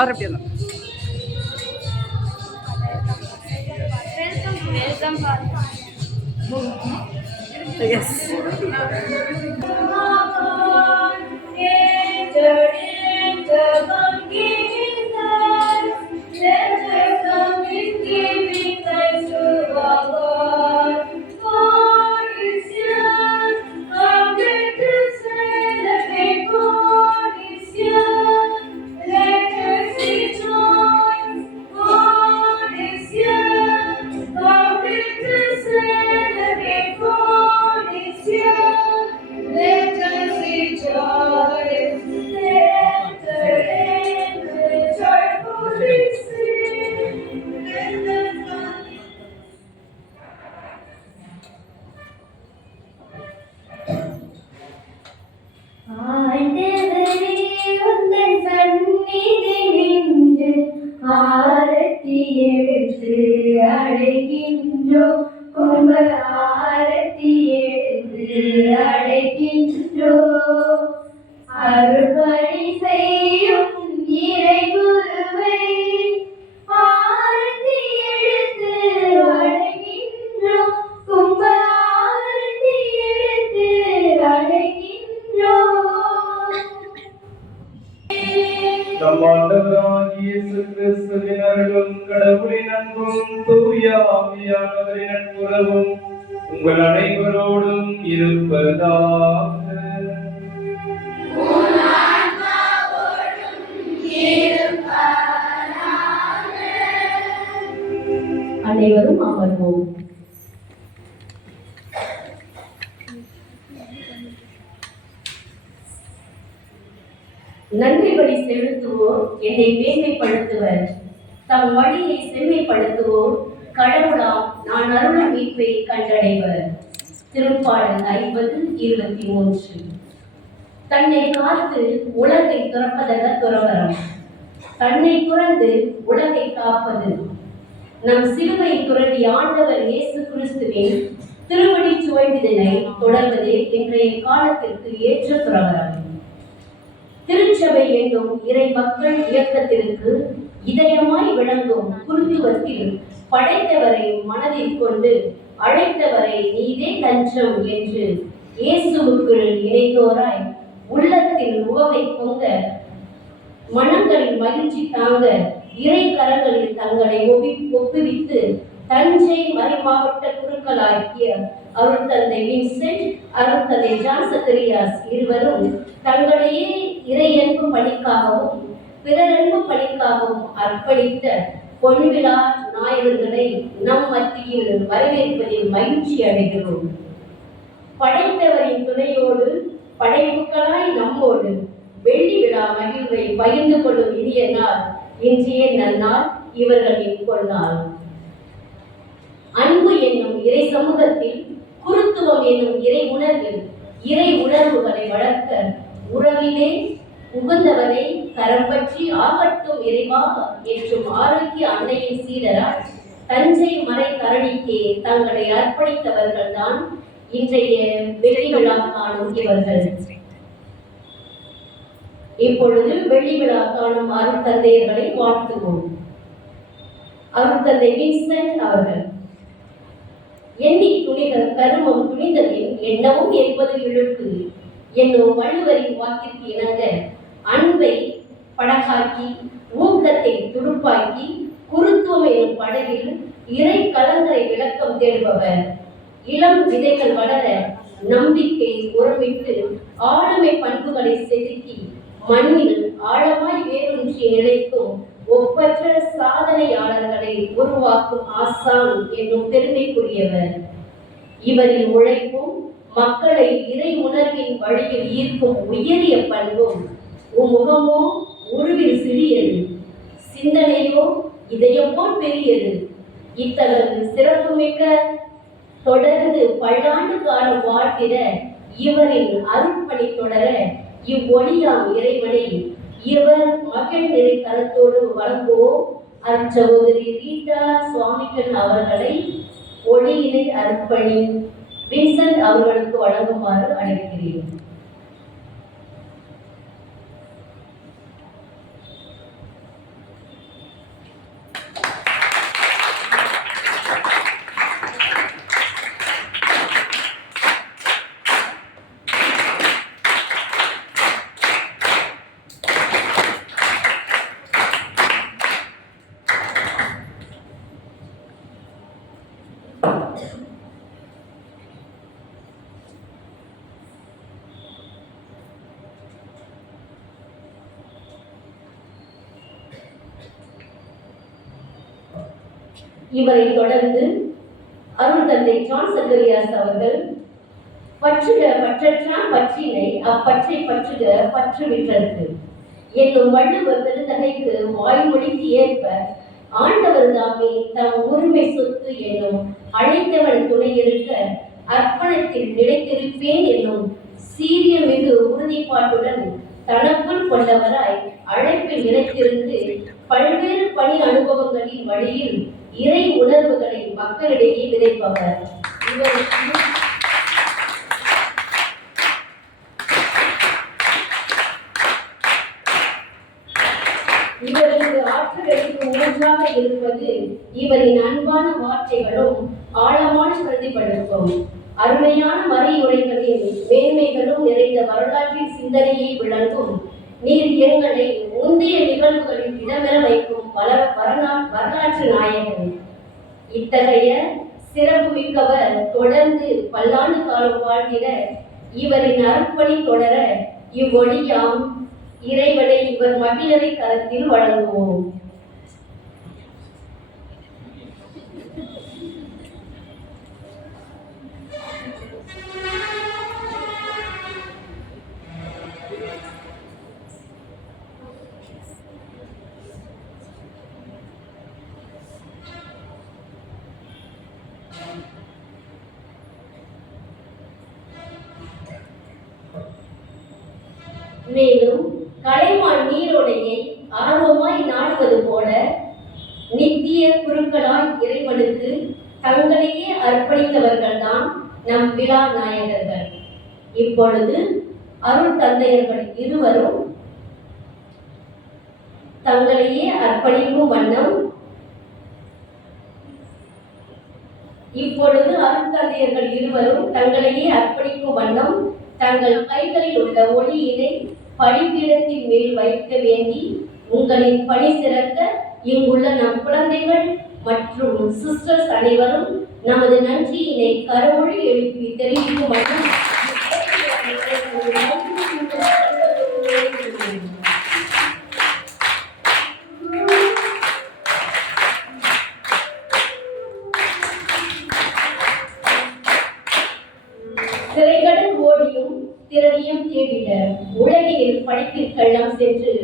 ஆரம்பிக்கலாம். எஸ் உங்கள் அனைவரோடும் இருப்பதாக. அனைவரும் அமர்வோம். நன்றி பலி செலுத்துவோர் என்னை மேன்மைப்படுத்துவர், தம் வழியை செம்மைப்படுத்துவோர் கடவுளாம் நான் அருள் மீட்பை கண்டடைவர். திருப்பாடல் 50:23. தன்னை காத்து உலகை துறப்பதல்ல துறவரம், தன்னை துறந்து உலகை காப்பது. நம் சிலுவை துறவி ஆண்டவர் இயேசு கிறிஸ்துவின் திருவடி சுவைவிதனை தொடர்வது இன்றைய காலத்திற்கு ஏற்ற துறவரம். திருச்சபை என்னும் இறை மக்கள் இயக்கத்திற்கு இதயமாய் விளங்கும் குருத்துவத்தில் படைத்தவரை மனதில் கொண்டு அழைத்தவரை நீதே தஞ்சம் என்று இயேசுவுக்குள் இணைந்தோராய் உள்ளத்தில் உவகை பொங்க மனங்களில் மகிழ்ச்சி தாங்க இறை கரங்களில் தங்களை ஒப்புவித்து தஞ்சை மறைமாவட்ட குருக்களாகிய அருட்தந்தை வின்சென்ட், அருட்தந்தை ஜான் சக்கரியாஸ் இருவரும் தங்களையே இறையன்பு பணிக்காகவும் பிறரன்பு பணிக்காகவும் அர்ப்பணித்த பொன்விழா நாயகர்களை நம் மத்தியில் வரவேற்பதில் மகிழ்ச்சி அடைகிறோம். படைத்தவரின் துணையோடு படைப்புகளாய் நம்மோடு வெள்ளி விழா மகிழ்வை பகிர்ந்து கொள்ளும் இனிய நாள் இன்றைய நன்னாள், இவர்களின் பொன்னாள். அன்பு என்னும் இறை சமூகத்தில் குருத்துவம் என்னும் இறை உணர்வில் இறை உணர்வுகளை வளர்க்க உறவிலே உகந்தவரை கரம் பற்றி ஆகட்டும் இறைவா என்றும் ஆரோக்கிய அன்னையின் சீடரால் தஞ்சை மறை தரணிக்கே தங்களை அர்ப்பணித்தவர்கள் தான் இன்றைய வெள்ளி விழா காணும் இவர்கள். இப்பொழுது வெள்ளி விழா காணும் அருட்தந்தையர்களை வாழ்த்துவோம். அருட்தந்தை வின்சென்ட் அவர்கள். எண்ணி துணிகள் கருமம் துணிந்ததின் எண்ணவும் என்பது இழுக்கு என்னும் வள்ளுவரின் வாக்கிற்கு இணங்க அன்பை படகாக்கி ஊக்கத்தை துடுப்பாக்கி குருத்துவம் எனும் படகில் இறை கலங்கரை விளக்கம் தேடுபவர். இளம் விதைகள் வளர நம்பிக்கை உரமிட்டு ஆளுமை பண்புகளை செதுக்கி மண்ணில் ஆழமாய் வேரூன்றி நிலைக்கும் ஒப்பற்ற சாதனையாளர்களை உருவாக்கும் ஆசான் என்னும் பெருமைக்குரியவர். இவரின் உழைப்பும் மக்களை இறை உணர்வின் வழியில் ஈர்க்கும் உயரிய பண்பும் முகமோ உருவில் சிறியது, சிந்தனையோ இதயம் போல் பெரியது. இத்தகைய சிறப்புமிக்க தொடர்ந்து பல்லாண்டு காலம் வாழ்த்திட இவரின் அருட்பணி தொடர இவ்வொழியாம் இறைவனை இவர் மகள் நிறை கரத்தோடு வழங்குவோம். அருட்சகோதரி ரீட்டா சுவாமிகள் அவர்களை ஒளியினை அர்ப்பணி வின்சென்ட் அவர்களுக்கு வழங்குமாறு அழைக்கிறேன். இவரை தொடர்ந்து அருள்தந்தை ஜான் சக்கரியாஸ் அவர்கள் பற்றுக பற்றற்றான் பற்றினை அப்பற்றை பற்றுக பற்று விட்டற்கு என்னும் வள்ளுவர் பெருந்தகைக்கு வாய்மொழிக்கு ஏற்ப ஆண்டவர் தாமே தம் உரிமை சொத்து என்னும் அழைத்தவன் துணை இருக்க அர்ப்பணத்தில் நிலைத்திருப்பேன் என்னும் சீரிய மிகு உறுதிப்பாட்டுடன் தனக்குள் கொண்டவராய் அழைப்பில் நிலைத்திருந்து பல்வேறு பணி அனுபவங்களின் வழியில் இறை உணர்வுகளை மக்களிடையே விதைப்பவர். இவருக்கு ஆற்றலுக்கு ஊன்றாக இருப்பது இவரின் அன்பான வார்த்தைகளும் ஆழமான பிரதிபலிப்பும் அருமையான மறையுரைகளின் மேன்மைகளும் நிறைந்த வரலாற்றின் சிந்தனையை விளங்கும் நீர் எங்களை முந்தைய நிகழ்வுகளில் இடம்பெற வைக்கும் வரலாற்று நாயகன். இத்தகைய சிறப்பு மிக்கவர் தொடர்ந்து பல்லாண்டு காலம் வாழ்ந்திட இவரின் அர்ப்பணி தொடர இவ்வொழியாம் இறைவனை இவர் மகிழரை கரத்தில் வழங்குவோம். மேலும் கலைமான் நீரோடையை ஆர்வமாய் நாடுவது போல நித்திய குருக்களாய் இறைவனுக்கு தங்களையே அர்ப்பணித்தவர்கள் தான் நம் விழா நாயகர்கள். இப்பொழுது அருள் தந்தையர்கள் இருவரும் தங்களையே அர்ப்பணிக்கும் வண்ணம் இப்பொழுது அருட்தந்தையர்கள் இருவரும் தங்களையே அர்ப்பணிக்கும் வண்ணம் தங்கள் கைகளில் உள்ள ஒளியினை படிப்பீடத்தின் மேல் வைக்க வேண்டி உங்களின் பணி சிறக்க இங்குள்ள நம் குழந்தைகள் மற்றும் சிஸ்டர்ஸ் அனைவரும் நமது நன்றியினை கரவொழி எழுப்பி தெரிவிக்கும் வண்ணம் திரைக்கடல் ஓடியும் திறனியும் தேடிட உலகில் படிப்பிற்கெல்லாம் சென்று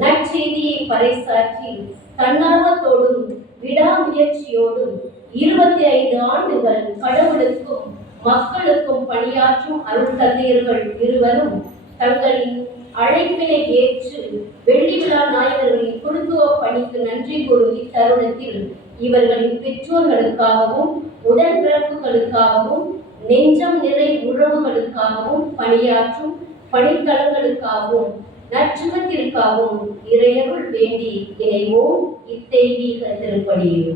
நற்செய்தியை பறைசாற்றி தன்னார்வத்தோடும் விடாமுயற்சியோடும் 25 ஆண்டுகள் கடவுளுக்கும் மக்களுக்கும் பணியாற்றும் அருட்தந்தையர்கள் இருவரும் தங்களின் அழைப்பினை ஏற்று வெள்ளி விழா நாயகர்களின் குருத்துவ பணிக்கு நன்றி கூறும் இத்தருணத்தில் இவர்களின் பெற்றோர்களுக்காகவும் உடன்பிறப்புகளுக்காகவும் நெஞ்சம் நிறை உறவுகளுக்காகவும் பணியாற்றும் பணித்தளங்களுக்காகவும் நற்சுகத்திற்காகவும் இறையருள் வேண்டி இணைவோம் இத்தெய்வீக திருப்பலியில்.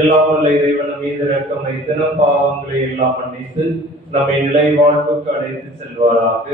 எல்லாம் வல்ல இறைவன் மீது இரக்கம் வைத்து நம் பாவங்களை எல்லாம் மன்னித்து நம்மை நிலை வாழ்வுக்கு அழைத்து செல்வாராக.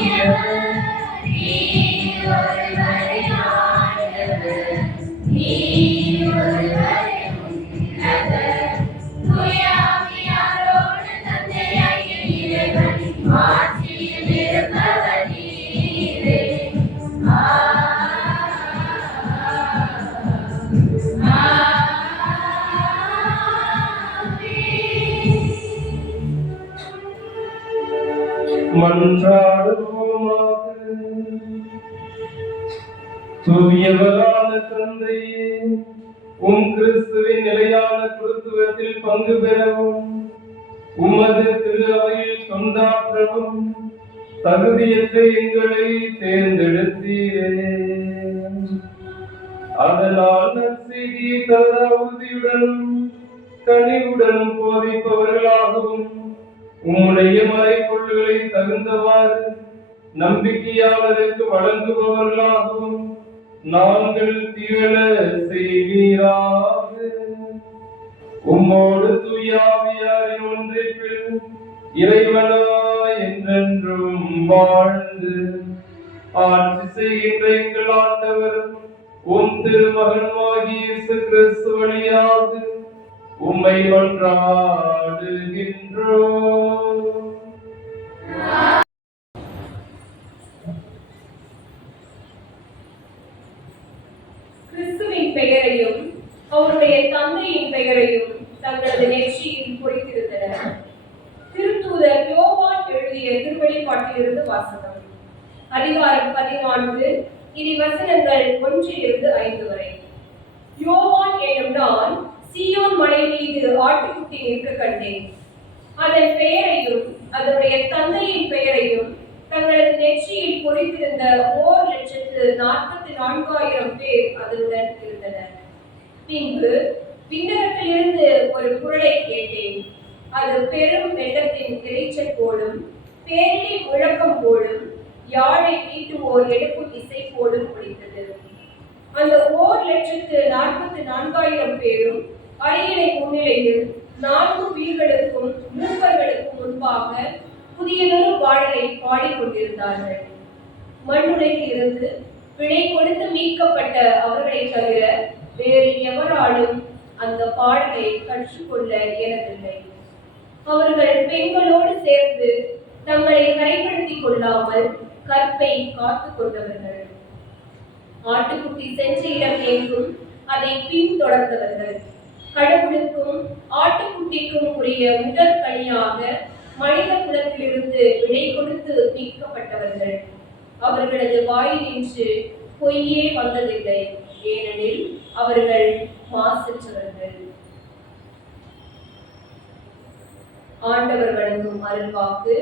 Yeah. மன்றாடுவோமாக. தூயவரான தந்தையே, கிறிஸ்துவின் நிலையான குருத்துவத்தில் பங்கு பெறவும் உமது திரு அவையில் தொண்டாற்றவும் தகுதியற்ற எங்களை தேர்ந்தெடுத்தீரே. அதனால் நற்செய்தியை தர உறுதியுடனும் கனிவுடனும் போதிப்பவர்களாகவும் உம்முடைய மறைப்பொருள்களை தகுந்தவாறு நம்பிக்கையாளருக்கு வழங்குபவர்களாகவும் நாங்கள் திகழ செய்வீராக. உம்மோடு தூயாவியாரின் ஒன்றிப்பில் இறைவனா என்றென்றும் வாழ்ந்து ஆட்சி செய்கின்ற எங்கள் ஆண்டவரும் திருமகனுமாகிய இயேசு கிறிஸ்து வழியாக உம்மை மன்றாடுகின்றோம். கிறிஸ்துவின் பெயரையும் அவருடைய தந்தையின் பெயரையும் தங்களது நெற்றியில் பொறித்திருந்தனர். திருத்தூதர் யோவான் எழுதிய திருவெளிப்பாட்டிலிருந்து வாசகம். அதிகாரம் 14, இனி வசனங்கள் 1-5 வரை. யோவான் என்னும் நான் சீயோன் மலை மீது ஆட்டுக்குட்டி நிற்க கண்டேன். அதன் பெயரையும் அதனுடைய தந்தையின் பெயரையும் தங்களது நெற்றியில் பொறித்திருந்த 1,44,000 பேர் அதனுடன் இருந்தனர். பின்பு விண்ணகத்திலிருந்து ஒரு குரலை கேட்டேன். அது பெரும் வெள்ளத்தின் இரைச்சல் போலும் பேரிடி முழக்கம் போலும் யாழை மீட்டுவோர் எடுக்கும் இசை போலும் ஒலித்தது. அந்த 1,44,000 பேரும் அரியணை முன்னிலையில் 4 உயிர்களுக்கும் மூப்பர்களுக்கும் முன்பாக புதியதொரு பாடலை பாடிக்கொண்டிருந்தார்கள். மண்ணுலகில் இருந்து பிழை கொடுத்து மீட்கப்பட்ட அவர்களை தவிர வேறு எவராலும் அந்த பாடலை கற்றுக்கொள்ள இயலவில்லை. அவர்கள் பெண்களோடு சேர்ந்து தங்களை கரைப்படுத்திக் கொள்ளாமல் கற்பை காத்து கொண்டவர்கள். ஆட்டுக்குட்டி சென்ற இடம் எங்கும் அதை பின்தொடர்ந்தவர்கள். கடவுளுக்கும் ஆட்டுக்குட்டிக்கும் உரிய முதற் கனியாக மனித குலத்திலிருந்து விடை கொடுத்து மீட்கப்பட்டவர்கள். அவர்களது வாயினின்று பொய்யே வந்ததில்லை, ஏனெனில் அவர்கள் மாசற்றவர்கள். ஆண்டவர் வழங்கும் அருள்வாக்கு.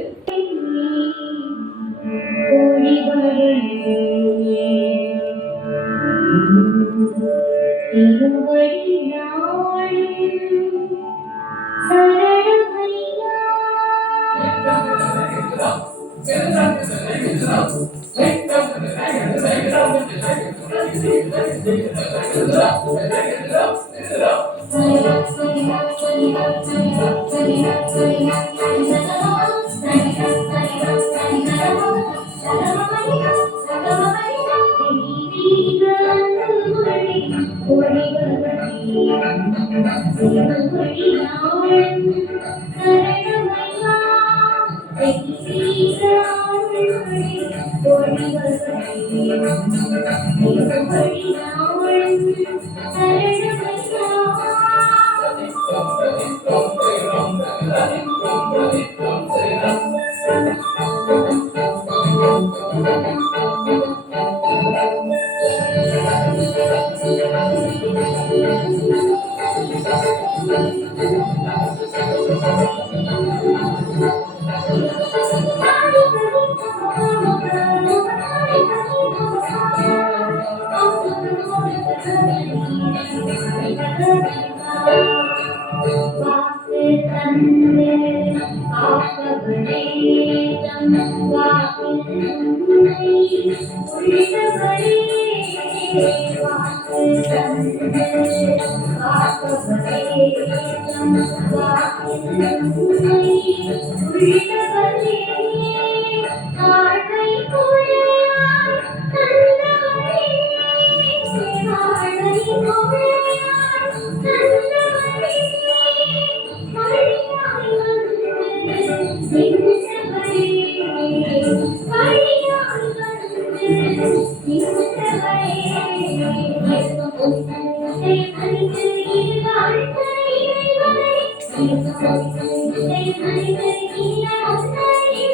Thank you.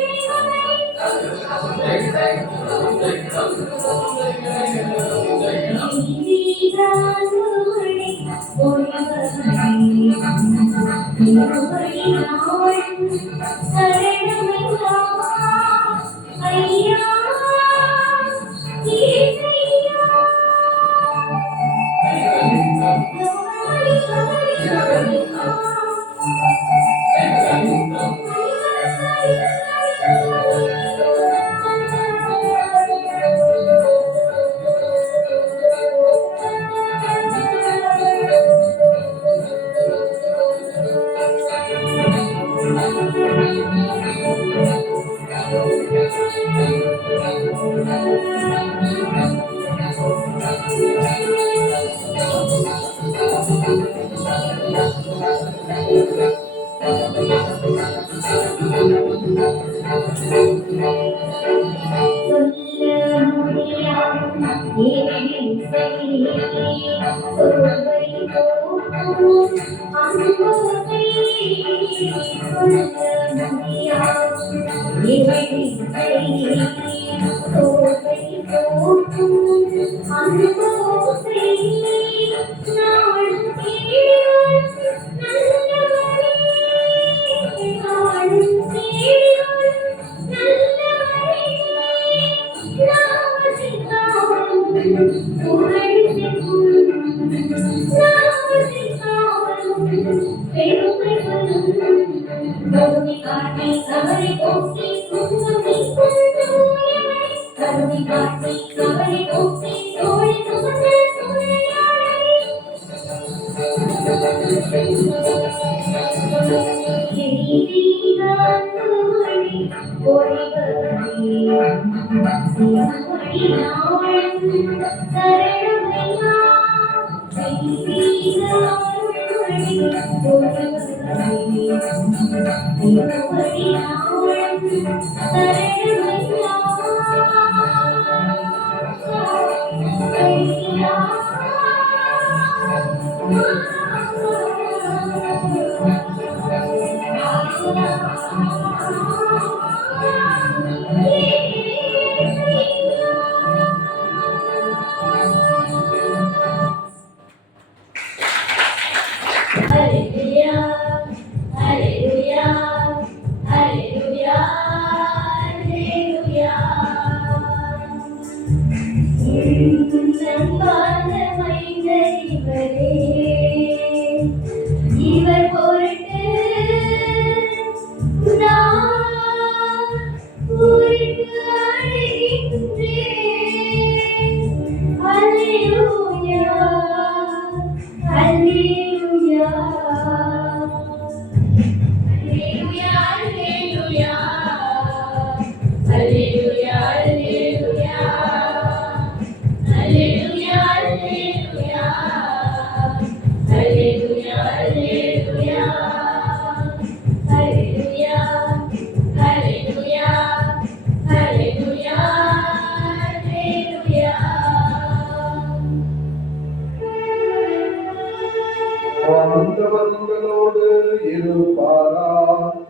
ஆண்டவர் உங்களோடு இருப்பாராக.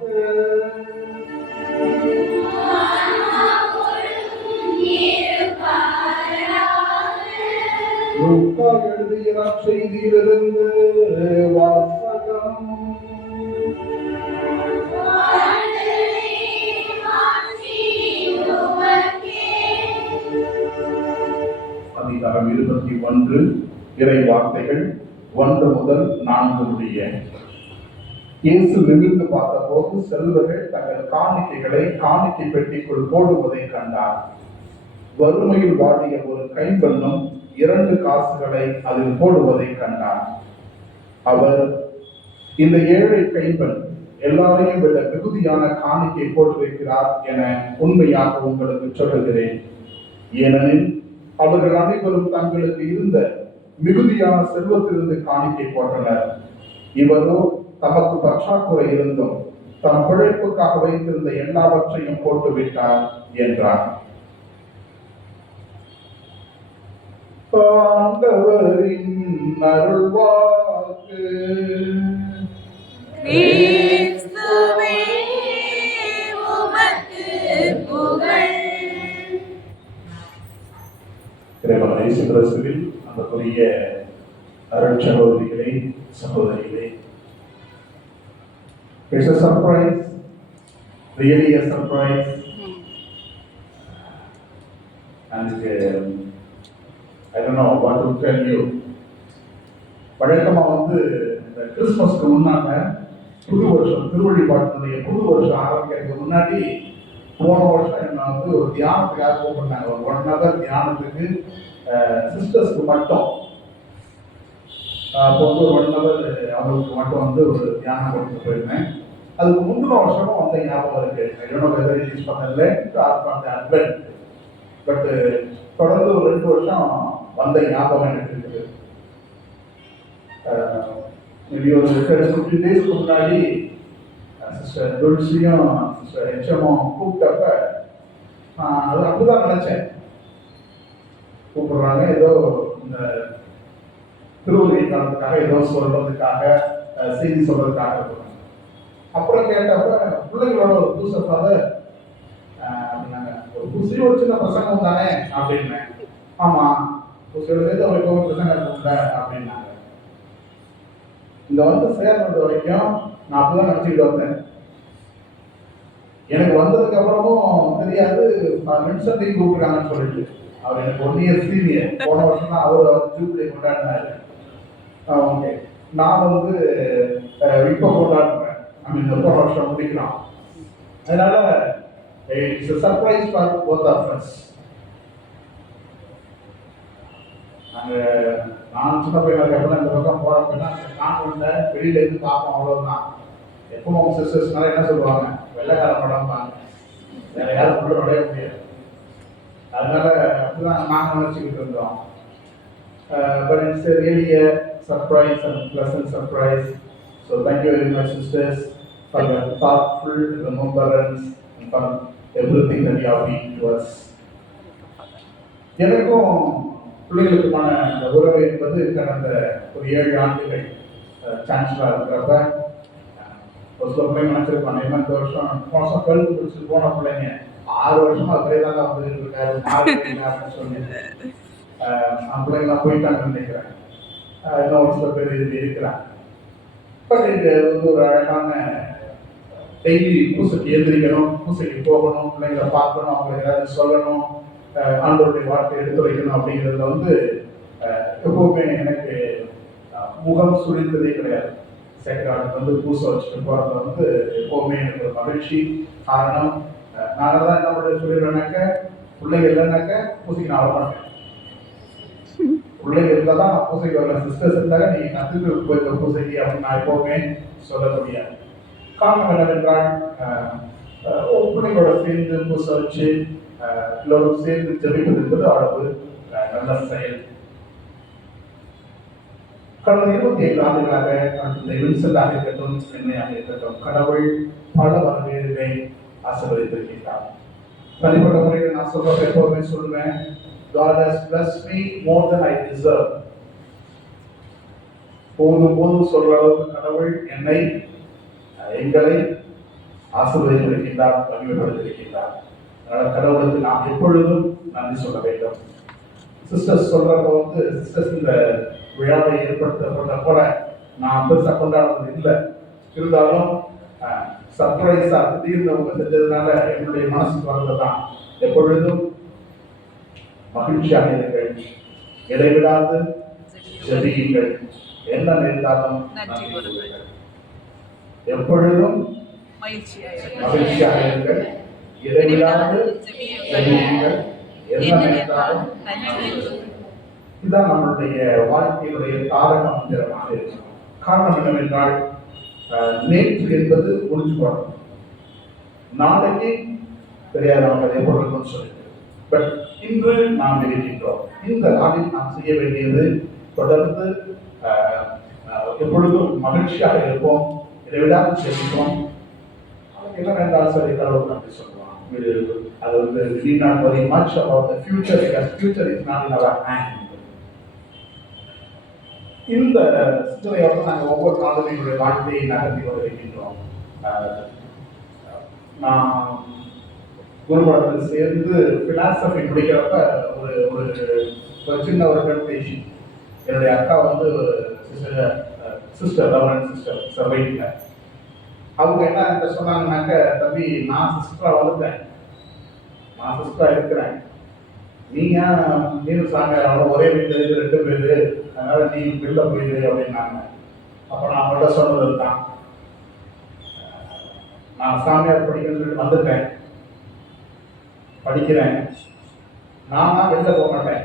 லூக்கா எழுதிய நற்செய்தியிலிருந்து வாசகம். அதிகாரம் 21 இறை வார்த்தைகள் 1 முதல் 4 முடிய. இயேசு நிமிர்ந்து பார்த்தபோது செல்வர்கள் தங்கள் காணிக்கைகளை காணிக்கை பெட்டிக்குள் போடுவதை கண்டார். வறுமையில் வாடிய ஒரு கைம்பெண்ணும் 2 காசுகளை அதில் போடுவதை கண்டார். அவர், இந்த ஏழை கைம்பெண் எல்லாரையும் விட மிகுதியான காணிக்கை போட்டு வைக்கிறார் என உண்மையாக உங்களுக்கு சொல்லுகிறேன். ஏனெனில் அவர்கள் அனைவரும் தங்களுக்கு இருந்த மிகுதியான செல்வத்திலிருந்து காணிக்கை போட்டனர். இவரோ தமக்கு பற்றாக்குறை இருந்தும் தம் பிழைப்புக்காக வைத்திருந்த எல்லாவற்றையும் போட்டுவிட்டார் என்றார். ஆண்டவரின் அருள்வாக்கு. கிறிஸ்துவே உமக்கு புகழ். இறைவன் இயேசு கிறிஸ்துவில் அன்புக்குரிய அருள் சகோதரிகளே, சகோதரிகளே, it's a surprise, really a surprise, and I don't know what to tell you. வழக்கமாக இந்த கிறிஸ்மஸ்க்கு முன்னாங்க புது வருஷம் திருவழிபாட்டினுடைய புது வருஷம் ஆரம்பிக்கிறதுக்கு முன்னாடி போன வருஷம் என்ன ஒரு தியானத்துக்காக கூப்பிட்டாங்க. ஒரு 1 hour தியானத்துக்கு சிஸ்டர்ஸ்க்கு மட்டும். அப்போ ஒரு 1 hour அவங்களுக்கு மட்டும் ஒரு தியானம் கொடுத்து போயிருந்தேன். அதுக்கு முந்தின வருஷமும் ஞாபகம் இருக்கு. I don't know whether it is from the Lent or from the Advent. But தொடர்ந்து ஒரு 2 வருஷம் ஞாபகம் எனக்கு இருக்குது. ஒரு 15 டேஸ்க்கு முன்னாடி சிஸ்டர் துல்சியும் சிஸ்டர் ஹெச்எம்மும் கூப்பிட்டப்ப அது அப்படிதான் நினைச்சேன். கூப்பிடுறாங்க ஏதோ இந்த திருவள்ளுவர் காலத்துக்காக ஏதோ சொல்றதுக்காக செய்தி சொல்றதுக்காக இருக்கிறாங்க. அப்புறம் கேட்டப்ப பிள்ளைங்களோட ஒரு புதுசாக அப்படின்னாங்க. ஒரு புதுசு ஒரு சின்ன பிரசங்கம் தானே அப்படின்னேன். ஆமா, புதுசோட சேர்த்து அவருக்கு ஒரு பிரசங்கம் இருக்குல்ல அப்படின்னாங்க. இங்க சேர்றது வரைக்கும் நான் அப்படிதான் நினைச்சுக்கிட்டு வந்தேன். எனக்கு வந்ததுக்கு அப்புறமும் தெரியாது மின்சத்தையும் கூப்பிடுறாங்கன்னு சொல்லிட்டு. அவர் எனக்கு 1 year சீனியர். போன வருஷம் தான் அவர் ஜூப்ளி கொண்டாடினாரு. ஓகே, நான் இப்போ கொண்டாடுறேன். போன வருஷம் முடிக்கலாம். அதனால it's a surprise for both of us. நான் சின்ன பையனுக்கு எப்போ இந்த பக்கம் போறப்பன்னா கான்வென்ட்ல வெளியில இருந்து பார்ப்போம், அவ்வளவுதான். எப்பவும் சிஸ்டர்ஸ்னால என்ன சொல்லுவாங்க, வெள்ளைக்கார படம் பாங்க, வேற யாரும் உள்ள நுழைய முடியாது. அதனால அப்படிதான் நாங்கள் நினைச்சுக்கிட்டு இருந்தோம். But it's really a surprise and pleasant surprise. So thank you very much, sisters, for your thoughtful remembrance and for everything that you have been to us. எனக்கும் பிள்ளைகளுக்குமான அந்த உறவு என்பது கடந்த ஒரு 7 ஆண்டுகள் சான்சலராக இருக்கிறப்ப ஒரு சில பிள்ளைங்க நினைச்சிருப்பாங்க, இந்த வருஷம் 12 முடிச்சுட்டு போன பிள்ளைங்க 6 வருஷமா அப்படியே தான் வந்துட்டு இருக்காரு அப்படின்னு சொல்லி பிள்ளைங்களாம் போயிட்டாங்கன்னு நினைக்கிறேன். இன்னும் ஒரு சில பேர் இது இருக்கிறாங்க. பட் இது ஒரு அழகான டெய்லி பூசைக்கு எழுந்திரிக்கணும், பூசைக்கு போகணும், பிள்ளைங்களை பார்க்கணும், அவங்களுக்கு ஏதாவது சொல்லணும், ஆண்டவருடைய வார்த்தை எடுத்து வைக்கணும் அப்படிங்கிறதுல எப்பவுமே எனக்கு முகம் சுழிந்ததே கிடையாது. சேக்கரானுக்கு பூசை வச்சுட்டு போகிறது எப்பவுமே எனக்கு ஒரு மகிழ்ச்சி. காரணம், நாங்கள் தான் என்ன பண்ண சொல்லிடுறேனாக்க, பிள்ளைங்க இல்லைனாக்க பூசைக்கு நான் வரமாட்டேன். பிள்ளைங்க இருந்தால் தான் நான் பூசைக்கு வரல. சிஸ்டர்ஸ் இருந்தாங்க நீங்கள் கற்றுக்கு போயிருக்க பூசைக்கு அப்படின்னு நான் எப்பவுமே சொல்ல முடியாது. காரணம் என்னவென்றால் பிள்ளைங்களோட சேர்ந்து பூசை வச்சு எல்லோரும் சேர்ந்து ஜெபிப்பது என்பது அவ்வளவு நல்ல செயல். கடந்த 25 ஆண்டுகளாக இந்த வின்சென்டாக இருக்கட்டும், என்னையாக இருக்கட்டும், கடவுள் பல வகைகளை ஆசீர்வதித்திருக்கிறார். தனிப்பட்ட முறையில் நான் சொல்றப்ப எப்பவுமே சொல்லுவேன், God has blessed me more than I deserve. போதும் சொல்ற அளவுக்கு கடவுள் எங்களை ஆசீர்வதித்திருக்கின்றார், மகிமைப்படுத்தியிருக்கின்றார். கடவுளுக்கு நாம் எப்பொழுதும் நன்றி சொல்ல வேண்டும். சிஸ்டர்ஸ் சொல்றப்ப சிஸ்டர்ஸ் இந்த விழாவை ஏற்படுத்தப்பட்ட போல நான் பெருசா கொண்டாடுறது இல்லை. இருந்தாலும் சர்ப்ரைஸா திடீர்னு அவங்க செஞ்சதுனால என்னுடைய மனசுக்கு வந்ததுதான், எப்பொழுதும் மகிழ்ச்சியாக இருங்கள், இடைவிடாது ஜெபியுங்கள், என்ன நேர்ந்தாலும் எப்பொழுதும் மகிழ்ச்சியாக இருங்கள், இடைவிடாது ஜெபியுங்கள், என்ன நேர்ந்தாலும். இதுதான் நம்மளுடைய வாழ்க்கையினுடைய தாரக மந்திரமாக இருக்கும். காரணம் என்னவென்றால், நேற்று என்பது முடிஞ்சு போடும், நாளைக்கு தெரியாது நமக்கு அதை பொருள்னு சொல்லிட்டு. பட் இன்று நாம் இருக்கின்றோம். இந்த நாளில் நாம் செய்ய வேண்டியது தொடர்ந்து எப்பொழுதும் மகிழ்ச்சியாக இருப்போம், இடைவிடாது ஜெபிப்போம். என்ன வேண்டாம் சரி, கடவுள் நன்றி சொல்லுவான். அது we need not worry much about the future because future is not in our hand. இந்த சிந்தனையோடு நாங்கள் ஒவ்வொரு நாளும் எங்களுடைய வாழ்க்கையை நகர்த்தி வருகின்றோம். நான் குருகுலத்தில் சேர்ந்து பிலாசபி முடிக்கிறப்ப ஒரு ஒரு சின்ன ஒரு டெம்டேஷன். என்னுடைய அக்கா வந்து சிஸ்டர் ரெவரண்ட் சிஸ்டர் சர்வைட்டில் அவங்க என்ன என்கிட்ட சொன்னாங்கன்னாக்க, தம்பி நான் சிஸ்டராக வந்துட்டேன், நான் சிஸ்டராக இருக்கிறேன், நீனும் சாமியார் ஒரே வீட்டில் இருந்து 2 பேர், அதனால நீ வெளில போயிடு அப்படின்னாங்க. அப்போ நான் அவங்கள்ட்ட சொன்னது தான், நான் சாமியார் படிக்கணும்னு சொல்லிட்டு வந்துட்டேன், படிக்கிறேன், நான் தான் வெளில போக மாட்டேன்.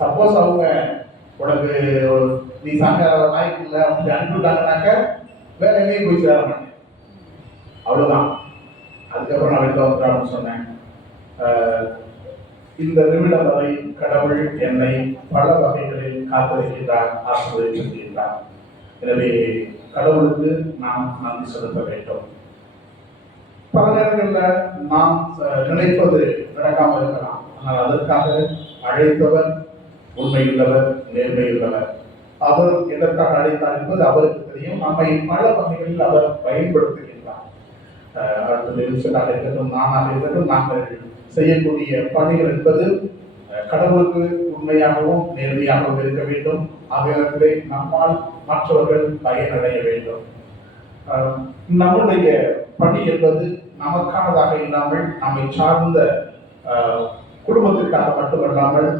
சப்போஸ் அவங்க உனக்கு நீ சாமியார் வாய்ப்பு இல்லை அப்படி அனுப்பிவிட்டாங்கனாக்க வேற எங்கேயும் போய் சேர மாட்டேன், அவ்வளோதான். அதுக்கப்புறம் நான் வெளில வந்துட்டான்னு சொன்னேன். இந்த நிமிடம் வரை கடவுள் என்னை பல வகைகளில் காத்திருக்கின்றார், ஆசீர்வதிக்கின்றார். எனவே கடவுளுக்கு நாம் நன்றி செலுத்த வேண்டும். பல நேரங்களில் நாம் நினைப்பது நடக்காமல் இருக்கலாம், ஆனால் அதற்காக அழைத்தவர் உண்மையுள்ளவர், நேர்மையுள்ளவர். அவர் எதற்காக அழைத்தார் என்பது அவருக்கு தெரியும். நம்மை பல வகைகளில் அவர் பயன்படுத்துகின்றார். அடுத்தது விஷயமாக இருக்கட்டும், நானாக இருக்கட்டும், நாங்கள் செய்யக்கூடிய பணிகள் என்பது கடவுளுக்கு உண்மையாகவும் நேர்மையாகவும் இருக்க வேண்டும். ஆகியவற்றை நம்மால் மற்றவர்கள் பயனடைய வேண்டும். நம்முடைய பணி என்பது நமக்கானதாக இல்லாமல் நம்மை சார்ந்த குடும்பத்திற்காக மட்டுமல்லாமல்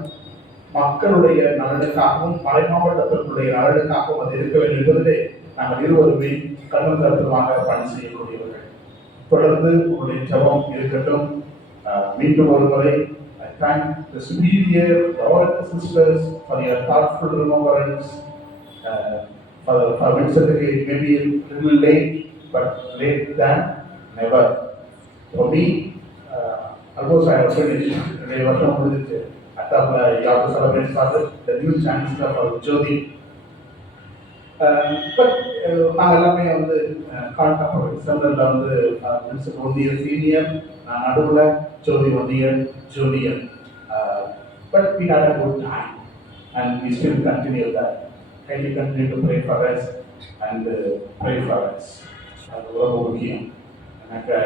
மக்களுடைய நலனுக்காகவும் மலை மாவட்டத்தினுடைய நலனுக்காகவும் அது இருக்க வேண்டும் என்பதிலே நாங்கள் இருவருமே கண்ணும் கருத்துமாக பணி செய்யக்கூடியவர்கள். தொடர்ந்து உங்களுடைய ஜபம் இருக்கட்டும். மீண்டும் ஒருமுறை I thank the superior, all the sisters for your thoughtful remembrance. For Vincent, it may be a little late, but late than never. For me, almost I have finished. Today, வருஷம் முடிஞ்சிச்சு. Atapla, you have to celebrate Father, the new chancellor for Jyoti. But நாங்கள் எல்லாமே வந்து contact சென்டரில் வந்து Vincent 1 year senior, நான் நடுவில் Jyoti 1 year junior. But we had a good time and we still continue that. Kindly continue to pray for us and pray for us. அது ரொம்ப முக்கியம். எனக்கு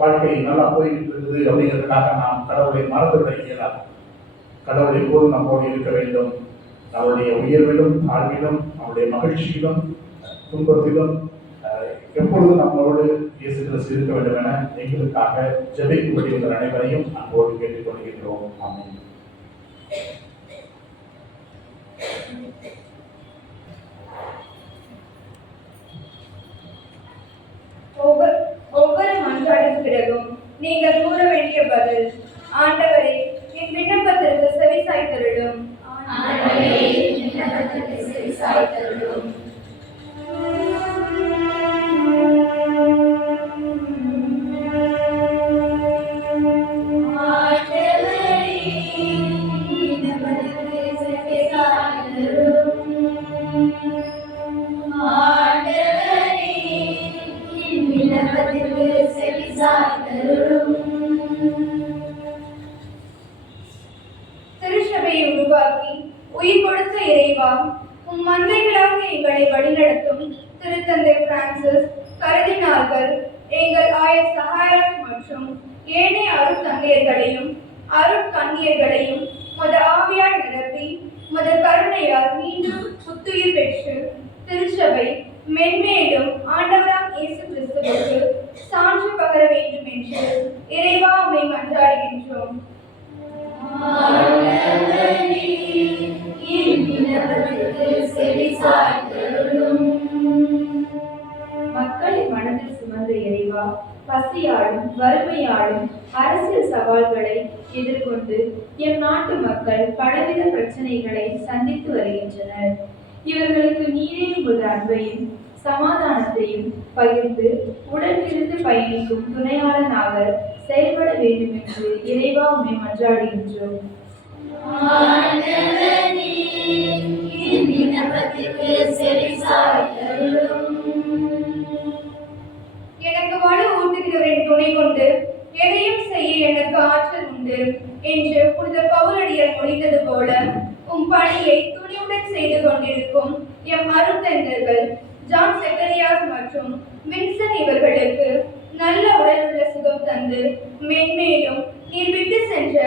வாழ்க்கை நல்லா போயிட்டு இருக்குது அப்படிங்கிறதுக்காக நாம் கடவுளை மறந்துவிட இயலாது. கடவுளை எப்போதும் நம்மோடு இருக்க வேண்டும். அவருடைய உயர்விலும் தாழ்விலும், அவருடைய மகிழ்ச்சியிலும் துன்பத்திலும் எப்பொழுதும் நம்மளோடு இயேசு கிறிஸ்து இருக்க வேண்டும் என எங்களுக்காக ஜெபிக்கும்படி உங்கள் அனைவரையும் அன்போடு கேட்டுக்கொள்கின்றோம். ஆமென். ஒவ்வொரு மன்றாடின் பிறகும் நீங்கள் கூற வேண்டிய பதில், ஆண்டவரே என் விண்ணப்பத்திற்கு செவி சாய்த்தருளும். திருச்சபையை உருவாக்கி உயிர் கொடுத்த இறைவா, உம் மந்தைகளாக எங்களை வழிநடத்தும் திருத்தந்தை பிரான்சிஸ், கருதினார்கள், எங்கள் ஆயர் சகாயராஜ் மற்றும் ஏனைய அருட்தந்தையர்களையும் அருட்கன்னியர்களையும் மத ஆவியால் நிரப்பி மத கருணையால் மீண்டும் புத்துயிர் பெற்று திருச்சபை மென்மேலும் ஆண்டவராம் இயேசு கிறிஸ்துவுக்கு சான்று பகர வேண்டும் என்று இறைவா உம்மை மன்றாடுகின்றோம். மக்களின் மனதில் சுமந்த இறைவா, பசியாலும் வறுமையாலும் அரசியல் சவால்களை எதிர்கொண்டு எம் நாட்டு மக்கள் பலவித பிரச்சனைகளை சந்தித்து வருகின்றனர். இவர்களுக்கு நீரே உமது அன்பையும் சமாதானத்தையும் பகிர்ந்து உடனிருந்து பயணிக்கும் துணையாளனாக செயல்பட வேண்டும் என்று இறைவா உம்மை மன்றாடுகின்றோம். எனக்கு வலு ஊட்டுகிறவரின் துணை கொண்டு எதையும் செய்ய எனக்கு ஆற்றல் உண்டு என்று புனித பவுலடியார் முடித்தது போல உம் பணியை துணிவுடன் செய்து கொண்டிருக்கும் எம் அருட்தந்தையர்கள் ஜான் செக்கரியாஸ் மற்றும் வின்சன் இவர்களுக்கு நல்ல உடலுள்ள சுகம் தந்து மென்மேலும் நீர் விட்டு சென்ற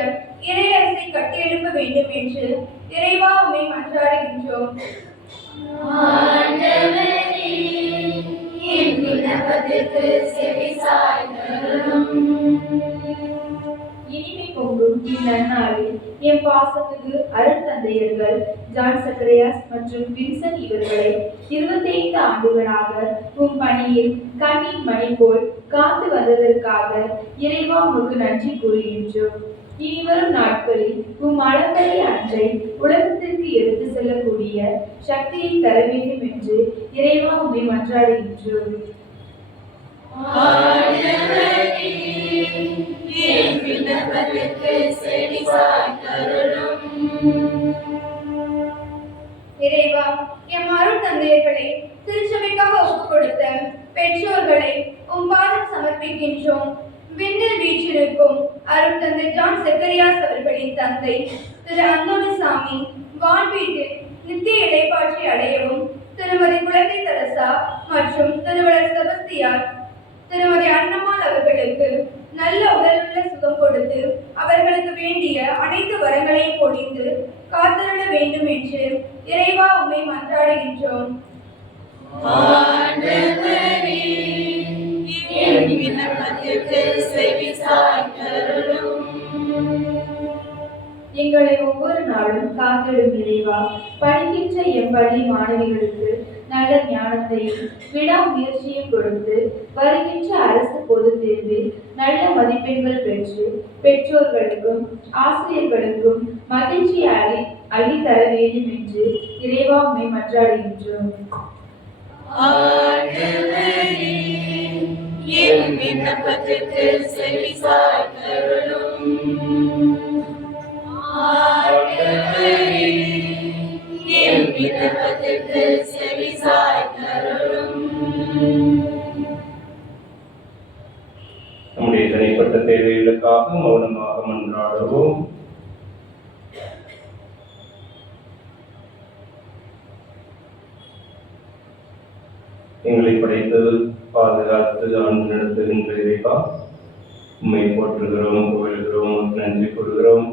இறையரசை கட்டியெழுப்ப வேண்டும் என்று இறைவா உம்மை மன்றாடுகின்றோம். இனிமை பொங்கும் இந்நன்னாளில் என் பாசமிகு அருட்தந்தையர்கள் ஜான் சக்கரையாஸ் மற்றும் வின்சென்ட் இவர்களை 25 ஆண்டுகளாக உம் பணியில் கண்ணின் மணி போல் காத்து வந்ததற்காக இறைவா உமக்கு நன்றி கூறுகின்றோம். இனிவரும் நாட்களில் உம் அளப்பரிய அன்றை உலகத்திற்கு எடுத்து செல்லக்கூடிய சக்தியை தர வேண்டும் என்று இறைவா உம்மை மன்றாடுகின்றோம். இறைவா, எம் அருள் தந்தையர்களை திருச்சபைக்காக ஒப்புக் கொடுத்த பெற்றோர்களை உம் பாதம் சமர்ப்பிக்கின்றோம். விண்ணில் வீற்றிருக்கும் அருள் தந்தை ஜான் செக்கரியாஸ் அவர்களின் தந்தை திரு அந்தோணிசாமி வான்வீட்டில் நித்திய இளைப்பாற்றி அடையவும், திருமதி குழந்தை தரசா மற்றும் திருவளர் செபஸ்தியார் திருமதி அன்னம்மாள் அவர்களுக்கு நல்ல உடலுள்ள சுகம் கொடுத்து அவர்களுக்கு வேண்டிய அனைத்து வரங்களையும் பொழிந்து காத்தருள வேண்டும் என்று இறைவா உம்மை மன்றாடுகின்றோம். எங்களை ஒவ்வொரு நாளும் காத்திடும் இறைவா, படிக்கின்ற எம் பள்ளி மாணவிகளுக்கு நல்ல ஞானத்தையும் விடாமுயற்சியும் கொடுத்து வருகின்ற அரசு பொதுத் தேர்வில் நல்ல மதிப்பெண்கள் பெற்று பெற்றோர்களுக்கும் ஆசிரியர்களுக்கும் மகிழ்ச்சி அளித்தர வேண்டும் என்று இறைவா உம்மை மன்றாடுகின்றோம். நம்முடைய தனிப்பட்ட தேவைகளுக்காக மௌனமாக மன்றாடுவோம். எங்களை படைத்து பாதுகாத்து ஆண்டு நடத்துகின்ற இறைவா, உம்மை போற்றுகிறோம், புகழ்கிறோம், நன்றி கூறுகிறோம்.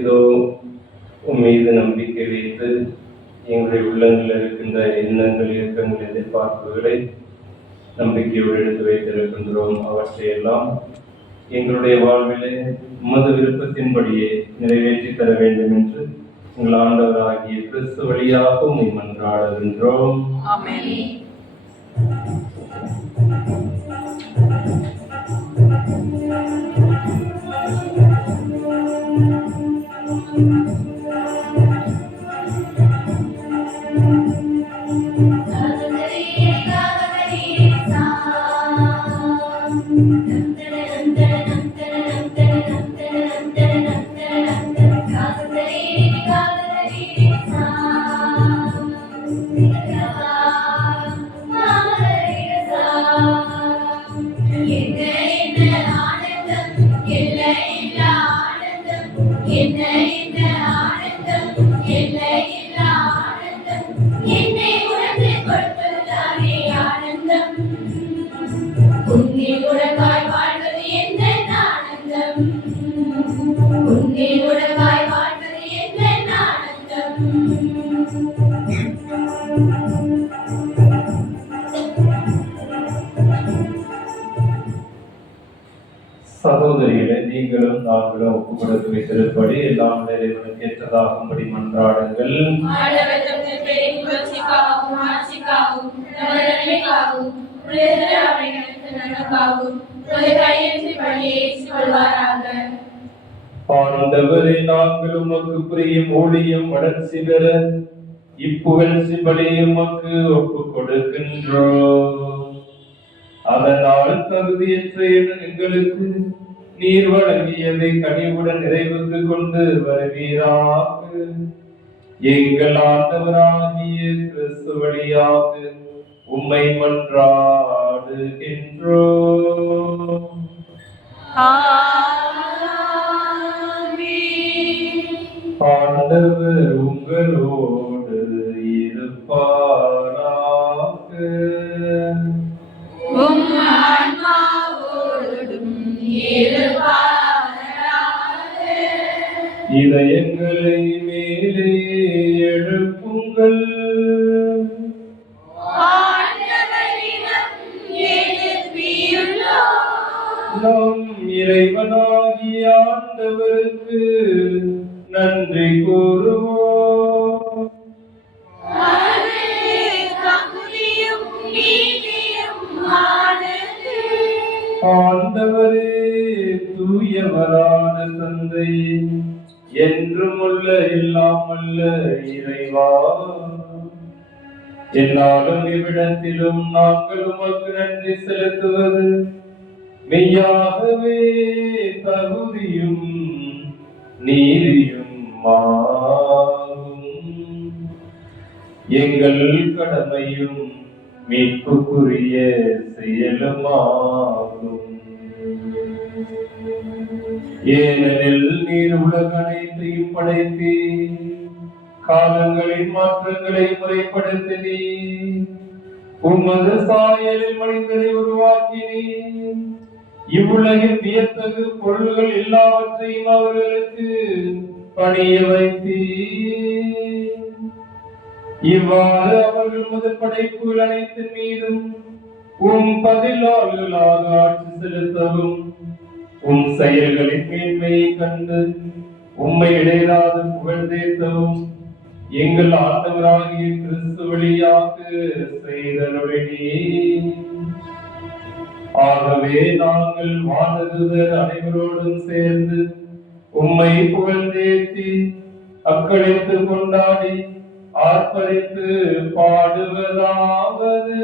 இதோ உம் மீது நம்பிக்கை வைத்து எங்களுடைய உள்ளங்களில் இருக்கின்ற எண்ணங்கள், இயக்கங்கள், எதிர்பார்ப்புகளை நம்பிக்கையோடு எடுத்து வைத்திருக்கின்றோம். அவற்றையெல்லாம் எங்களுடைய வாழ்விலே உமது விருப்பத்தின்படியே நிறைவேற்றி தர வேண்டும் என்று உங்கள் ஆண்டவராகிய கிறிஸ்து வழியாக உம்மை மன்றாடுகின்றோம். ஆமென். சகோதரிகளை நீங்களும் நாங்களும் ஒப்புக் கொடுத்து வைத்திருப்படி எல்லாம் இறைவனுக்கு ஏற்றதாகும்படி மன்றாடுங்கள். ஆண்டவரே, நாங்கள் உமக்கு புரியும் ஊழியம் வளர்ச்சி பெற இப்புகழ்ச்சி பலியை உமக்கு ஒப்புக் கொடுக்கின்றோம். அதனால் தகுதியற்ற எங்களுக்கு நீர் வழங்கியதை கனிவுடன் நிறைவுக்கு கொண்டு வருவீராக. எங்கள் ஆண்டவராகிய கிறிஸ்து வழியாக உம்மை மன்றாடுகின்றோம். ஆண்டவர் உங்களோடு இருப்பாராக. இதயங்களை மேலே எழுப்புங்கள். நம் இறைவனாகிய ஆண்டவருக்கு நன்றி கூறுவோம். ஆண்டவரே, தூயவரான தந்தை, என்றும் உள்ள இல்லாமல்ல இறைவா, என்னாலும் இவ்விடத்திலும் நாங்கள் உமக்கு நன்றி செலுத்துவது மெய்யாகவே தகுதியும் நீதியும் ஆகும். எங்கள் கடமையும் மீட்புக்குரிய செயலுமாகும். ஏனெனில் நீர் உலக அனைத்தையும் படைத்தீ, காலங்களின் மாற்றங்களை முறைப்படுத்தினீ, உமது சாயலில் மனிதனை உருவாக்கினீ, இவ்வுலகின் வியத்தகு பொருள்கள் எல்லாவற்றையும் அவர்களுக்கு பணிய வைத்தீ. இவ்வாறு அவர்கள் முதல் படைப்புகள் அனைத்தின் மீதும் பதிலாளர்களாக ஆட்சி செலுத்தவும், செயல்களின் மேன்மையை கண்டு உம்மை இடையராது புகழ்ந்தேத்தவும் எங்கள் ஆண்டவராகிய கிறிஸ்து வழியாக செய்தருளினீ. ஆகவே நாங்கள் வானதூதர் அனைவரோடும் சேர்ந்து உம்மை புகழ்ந்தேத்தி அக்களித்து கொண்டாடி ஆர்ப்பரித்து பாடுவதாவது: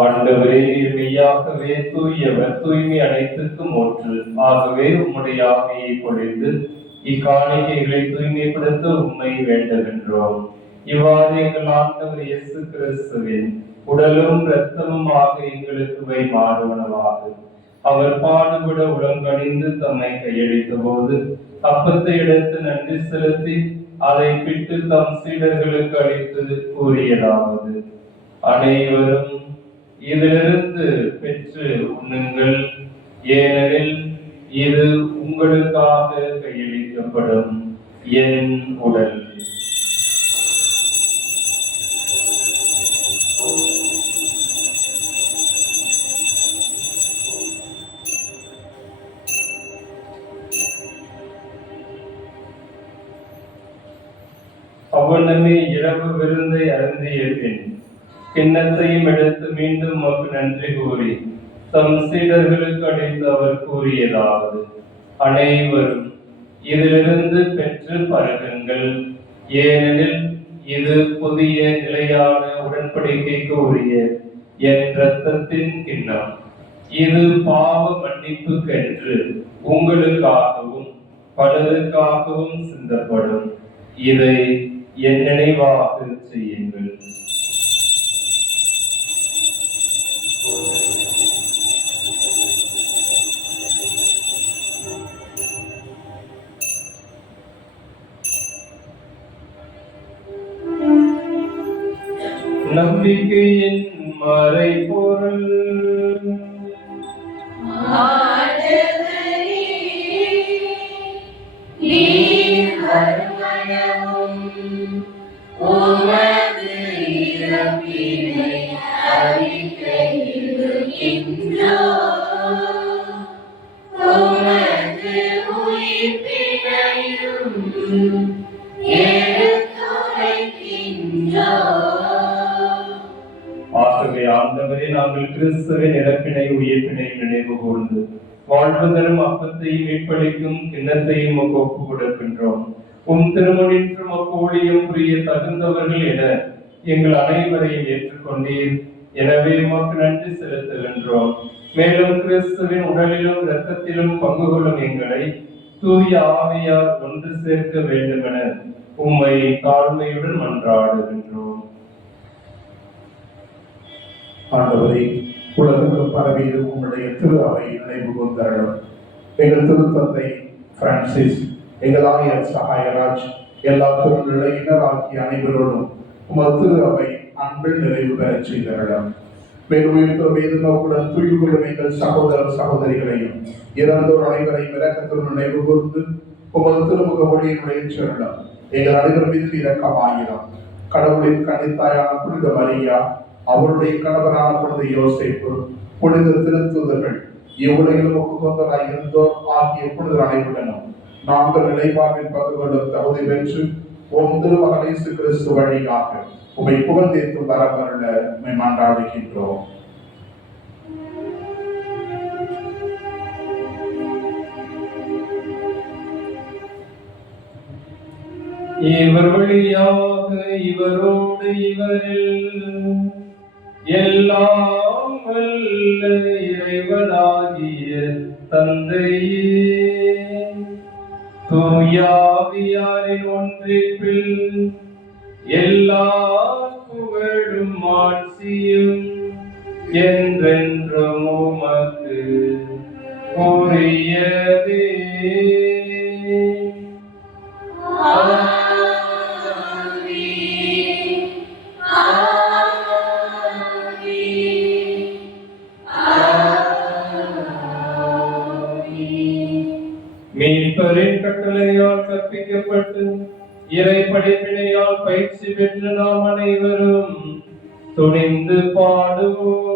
ஆண்டவரே, நீர் மெய்யாகவே தூயவர், தூய்மை அனைத்துக்கும் ஒன்று. ஆகவே உம்முடைய ஆவியை பொழிந்து இக்காணிக்கைகளை தூய்மைப்படுத்த உம்மை வேண்டுகின்றோம். இவ்வாறு எங்கள் ஆண்டவர் இயேசு கிறிஸ்துவின் உடலும் இரத்தமுமாக எங்களுக்கு மாறுவனவாக. அவர் பாடுபட உடங்கணிந்து தம்மை கையளித்த போது அப்பத்தை எடுத்து நன்றி செலுத்தி அதை பிட்டு தம் சீடர்களுக்கு அளித்து கூறியதாவது: அனைவரும் இதிலிருந்து பெற்று உண்ணுங்கள், ஏனெனில் இது உங்களுக்காக கையளிக்கப்படும் என் உடல். அவ்வண்ணமே இரவு விருந்தை அருந்திய பின் கிண்ணத்தையும் எடுத்து மீண்டும் உமக்கு நன்றி கூறி தம் சீடர்களுக்கு அளித்து அவர் கூறியதாவது: அனைவரும் இதிலிருந்து பெற்று பருகுங்கள், ஏனெனில் இது புதிய நிலையான உடன்படிக்கைக்கு உரிய என் இரத்தத்தின் கிண்ணம். இது பாவ மன்னிப்புக்கென்று உங்களுக்காகவும் பலருக்காகவும் சிந்தப்படும். இதை என் நினைவாக செய்யுங்கள். நம்பிக்கையின் மறைபொருள். ஆகவே ஆண்டவரே, நாங்கள் கிறிஸ்துவின் இறப்பினை உயிர்ப்பினை நினைவு கூர்ந்து வாழ்வதரும் அப்பத்தையும் மீட்பளிக்கும் கிண்ணத்தையும் ஒப்பு கொடுக்கின்றோம். திருமணிற்றும் அப்போழியம் புரிய தகுந்தவர்கள் என எங்கள் அனைவரையும் ஏற்றுக்கொண்டீர். எனவே உமக்கு நன்றி செலுத்துகின்றோம். மேலும் கிறிஸ்துவின் உடலிலும் இரத்தத்திலும் பங்கு கொள்ளும் எங்களை தூய ஆவியார் ஒன்று சேர்க்க வேண்டுமென உம்மை தாழ்மையுடன் மன்றாடுகின்றோம். ஆண்டவரே, உலகெங்கும் பரவி இருக்கும் உம்முடைய திரு அவை நினைவு கொண்டாடும். எங்கள் திருத்தந்தை பிரான்சிஸ், எங்கள் ஆயர் சகாயராஜ், எல்லா திருநிலையினராகிய அனைவரோடும் உமது திரு அவை அன்பில் நிறைவு பெறச் செய்தாரிடம். மேலும் வேத நோக்குடன் துயில் கொள்ளும் எங்கள் சகோதர சகோதரிகளையும் இறந்தோர் அனைவரையும் இரக்கத்துடன் நினைவு கூர்ந்து உமது திருமுக ஒளியினுடைய சொல்லம் எங்கள் அனைவர் மீது இரக்கமாகிறோம். கடவுளின் கன்னித்தாயான புனித மரியா, அவருடைய கணவரான புனித யோசேப்பு, புனித திருத்தூதர்கள், இவ்வுலகில் ஒப்புக்கொண்டவராய் இருந்தோர் ஆகிய புனிதர் அனைவருடனும் நாங்கள் நிலைப்பாட்டில் பங்கு கொள்ளும் தகுதி பெற்று உம் திருமகன் இயேசு கிறிஸ்து வழியாக உம்மை புகழ்ந்தேத்தும் வரமருள மன்றாடுகின்றோம். இவர் வழியாக இவரோடு இவரில் எல்லாம் வல்ல இறைவனாகிய தந்தையே, தூயாவியாரின் ஒன்றிப்பில் எல்லா புகழும் ஆட்சியும் என்றென்றும் உமக்கு உரியதே. மீட்பரின் கட்டளையால் கற்பிக்கப்பட்டு இறை படிப்பினையால் பயிற்சி பெற்று நாம் அனைவரும் துணிந்து பாடுவோம்.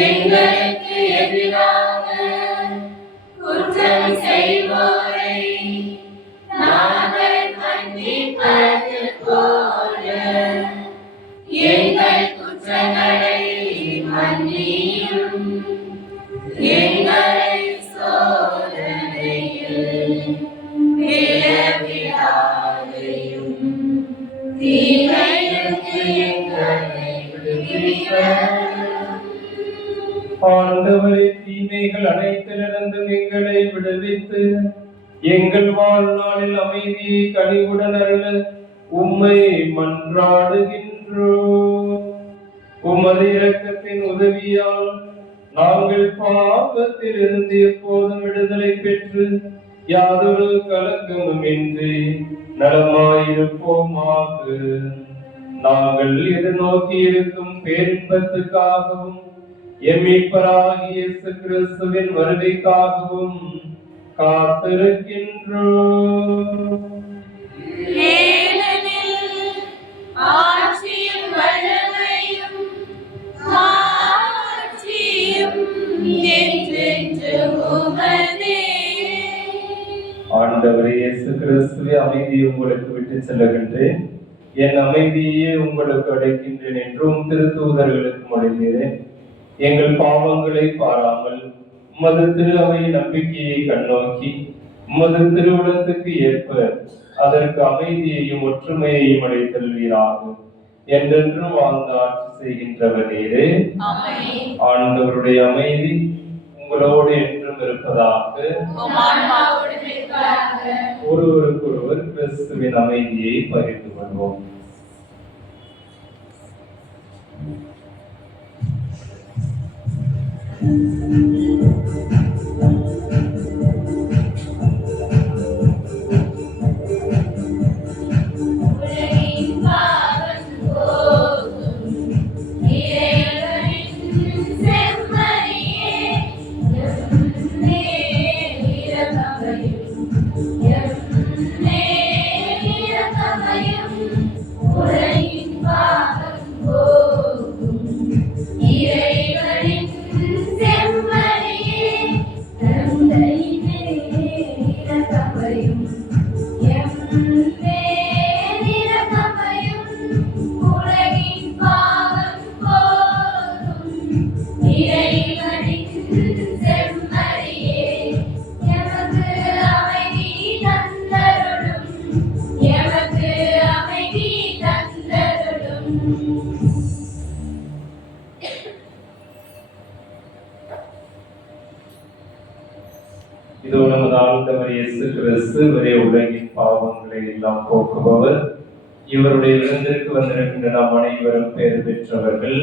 எங்களுக்கு எதிராக குற்றம் செய்வோரை நாங்கள் மன்னிப்பது போல எங்கள் குற்றங்களை மன்னியும். எங்களை சோதனையில் விழவிடாதேயும், தீமைக்கு எங்களை விடுவிப்பதும். ஆண்டவரே, தீமைகள் அனைத்திலிருந்து எங்களை விடுவித்து எங்கள் வாழ்நாளில் அமைதியை கனிவுடன் அருள உம்மை மன்றாடுகின்றோம். உமது இரக்கத்தின் உதவியால் நாங்கள் பாவத்தில் இருந்து எப்போதும் விடுதலை பெற்று யாதொரு கலக்கமும் இன்றி நலமாயிருப்போமாக. நாங்கள் எதிர்நோக்கி இருக்கும் பேரின்பத்துக்காகவும் எம் மீட்பராகிய இயேசு கிறிஸ்துவின் வருகைக்காகவும் காத்திருக்கின்றோம். ஆட்சியும் வல்லமையும் மாட்சியும் என்றென்றும் உமதே. ஆண்டவரே இயேசு கிறிஸ்துவே, அமைதியை உங்களுக்கு விட்டு செல்லுகின்றேன், என் அமைதியே உங்களுக்கு அடைக்கின்றேன் என்றும் திருத்தூதர்களுக்கு மொழிந்தேன். எங்கள் பாவங்களை பாராமல் உமது திரு அவை நம்பிக்கையை கண்ணோக்கி உமது திருவுளத்துக்கு ஏற்ப அதற்கு அமைதியையும் ஒற்றுமையையும் அடைத்தல்வீராகும். என்றென்றும் வாழ்ந்து ஆட்சி செய்கின்றவர் நீரே. ஆண்டவருடைய அமைதி உங்களோடு என்றும் இருப்பதாக. ஒருவருக்கொருவர் கிறிஸ்துவின் அமைதியை பகிர்ந்து கொள்வோம். இதோ நமது ஆண்டவர் இயேசு கிறிஸ்து இவரே உலகின் பாவங்களை எல்லாம் போக்குபவர். இவருடைய விருந்திற்கு வந்திருக்கின்ற நாம் அனைவரும் பேர் பெற்றவர்கள்.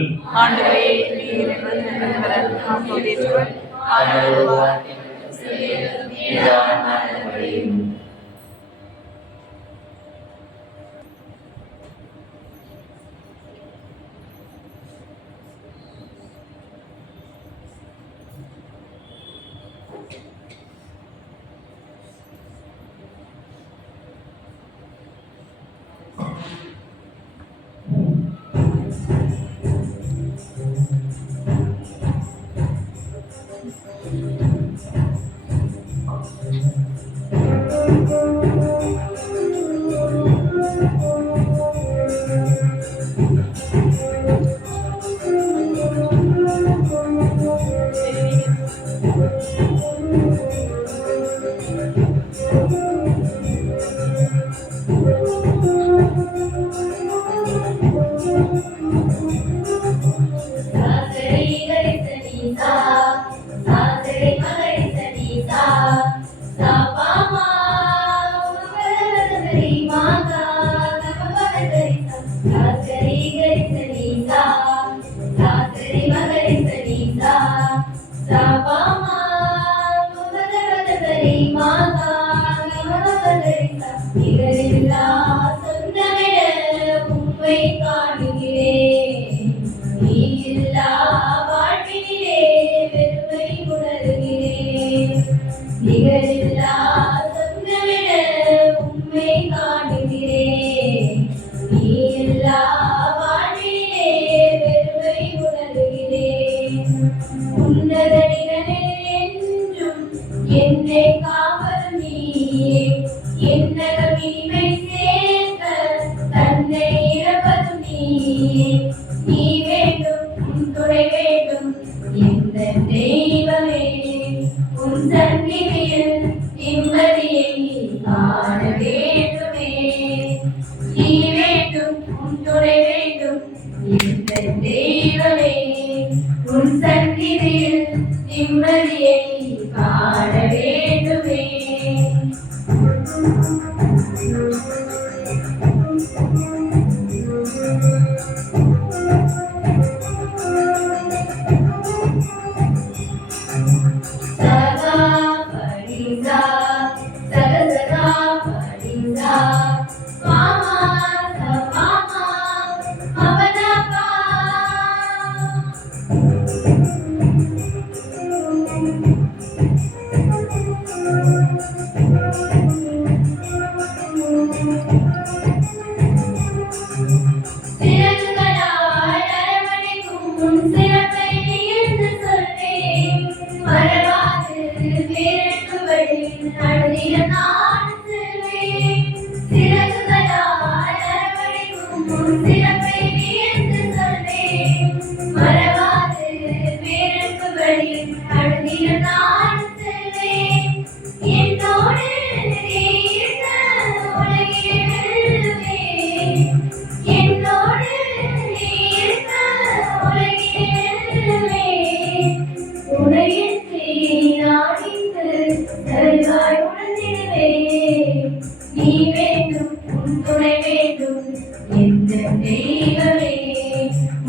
தெய்வமே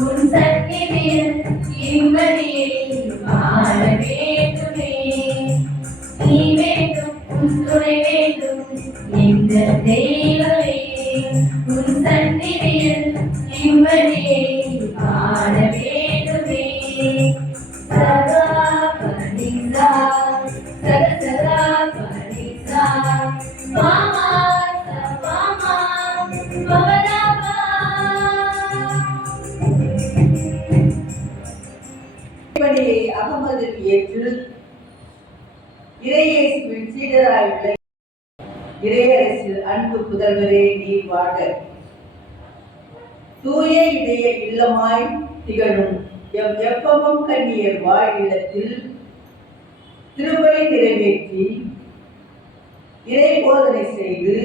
உன் சந்நிதியில் நிம்மதியை வாழ வேண்டுமே. நீ வேண்டும் உன் துணை வேண்டும் இந்த தெய்வமே உன் சந்நிதியில் நிம்மதியை வாழ வேண்டுமே. சதா பரிசா சத சதா பரிசா மாமா சபாமா பவதாபா. பணியை அகமதில் ஏற்று இறையேசுவின் சீடராயுள்ள இறையரசில் அன்பு புதல்வரே நீர் வாழ்க. தூய இதய இல்லமாய் திகழும் எப்பமும் கண்ணியர் வாழ் இல்லத்தில் திருப்பலி நிறைவேற்றி இறை போதனை செய்து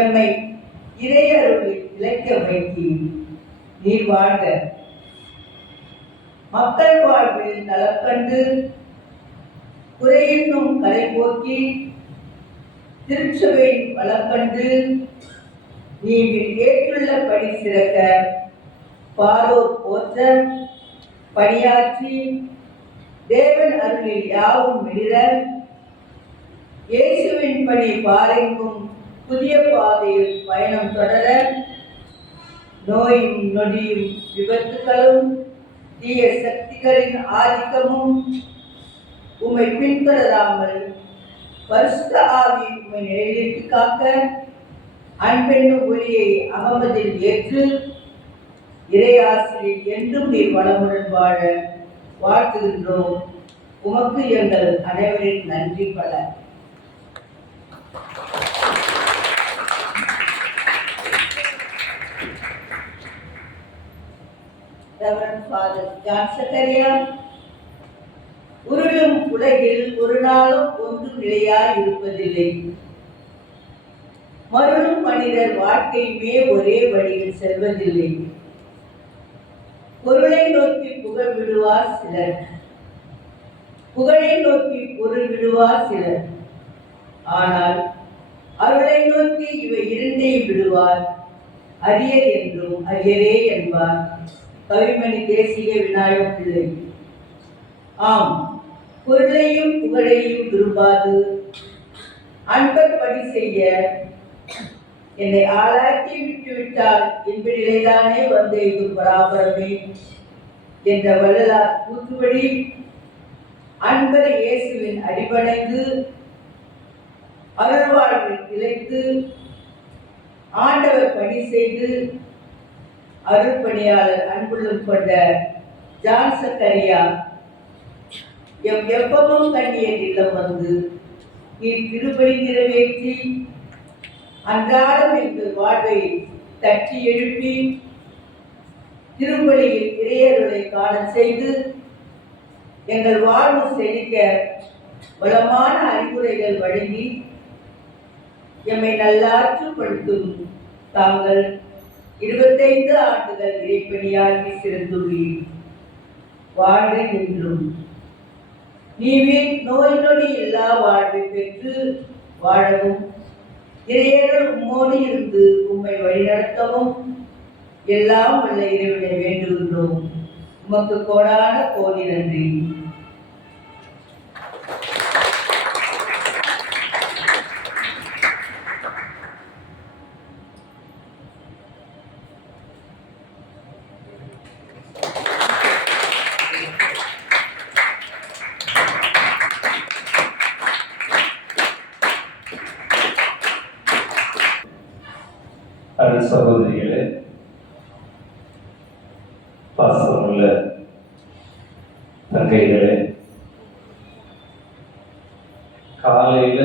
எம்மை இறையருளில் இழைக்க வைத்தி நீர் வாழ்க. மக்கள் வாழ்வில் நலம் கண்டு குறையின்னும் கரை போக்கி திருச்சபையின் வளம் கண்டு நீங்கள் ஏற்றுள்ள பணி சிறக்க பாரோர் போற்ற பணியாற்றி தேவன் அருளில் யாவும் மிளிர இயேசுவின் பணி பாரெங்கும் புதிய பாதையில் பயணம் தொடர நோயும் நொடியும் விபத்துகளும் தீய சக்திகளின் ஆதிக்கமும் உம்மை பின்தொடராமல் பரிசுத்த ஆவி உம்மை நிலையிட்டு காக்க அன்பென்னும் ஒளியை அகமதில் ஏற்று இறையாசிரியில் என்றும் நீர் வளமுடன் வாழ வாழ்த்துகின்றோம். உமக்கு எங்கள் அனைவரின் நன்றி பல. ரெவரண்ட் ஃபாதர் ஜான் சக்கரியா, உருளும் உலகில் ஒரு நாளும் ஒன்றும் நிலையாய் இருப்பதில்லை. மருளும் மனிதர் வாழ்க்கையுமே ஒரே வழியில் செல்வதில்லை. பொருளை நோக்கி புகழ் விடுவார் சிலர், புகழை நோக்கி பொருள் விடுவார் சிலர். ஆனால் அருளை நோக்கி இவை இரண்டையும் விடுவார். அரியர் என்றும் அரியரே என்பார் கவிமணி தேசிய விநாயக பிள்ளை. ஆம், பொருளையும் புகழையும் விரும்பாது அன்பர் பணி செய்ய என்னை ஆளாக்கி விட்டுவிட்டால் என்ப நிலைதானே வந்து இது பராபரமே என்ற வள்ளலார் கூற்றுபடி அன்பர் இயேசுவின் அடிபணிந்து அருள்வாழ்வில் இழைத்து ஆண்டவர் பணி செய்து அருள் பணியாளர் அன்புள்ளம் கொண்ட ஜான் சக்கரியா எப்பவும் கண்ணியர் இல்லம் வந்து நீர் திருப்பலி நிறைவேற்றி அன்றாடம் எங்கள் வாழ்வை தட்டி எழுப்பி திருப்பலியில் இறையருளை காண செய்து எங்கள் வாழ்வு செழிக்க வளமான அறிவுரைகள் வழங்கி எம்மை நல்லாற்றுப்படுத்தும் தாங்கள் 25 ஆண்டுகள் இறைப்பணியாகி சிறந்துள்ளீர். வாழ்க என்றும் நீவே நோய் நொடி எல்லா வாழ்வை பெற்று வாழவும் இறையர்கள் உம்மோடு இருந்து உம்மை வழிநடத்தவும் எல்லாம் உள்ள இறைவனை வேண்டுகின்றோம். உமக்கு கோடான கோடி நன்றி. அருள் சகோதரிகளே, பாசமுள்ள தங்கைகளே, காலையில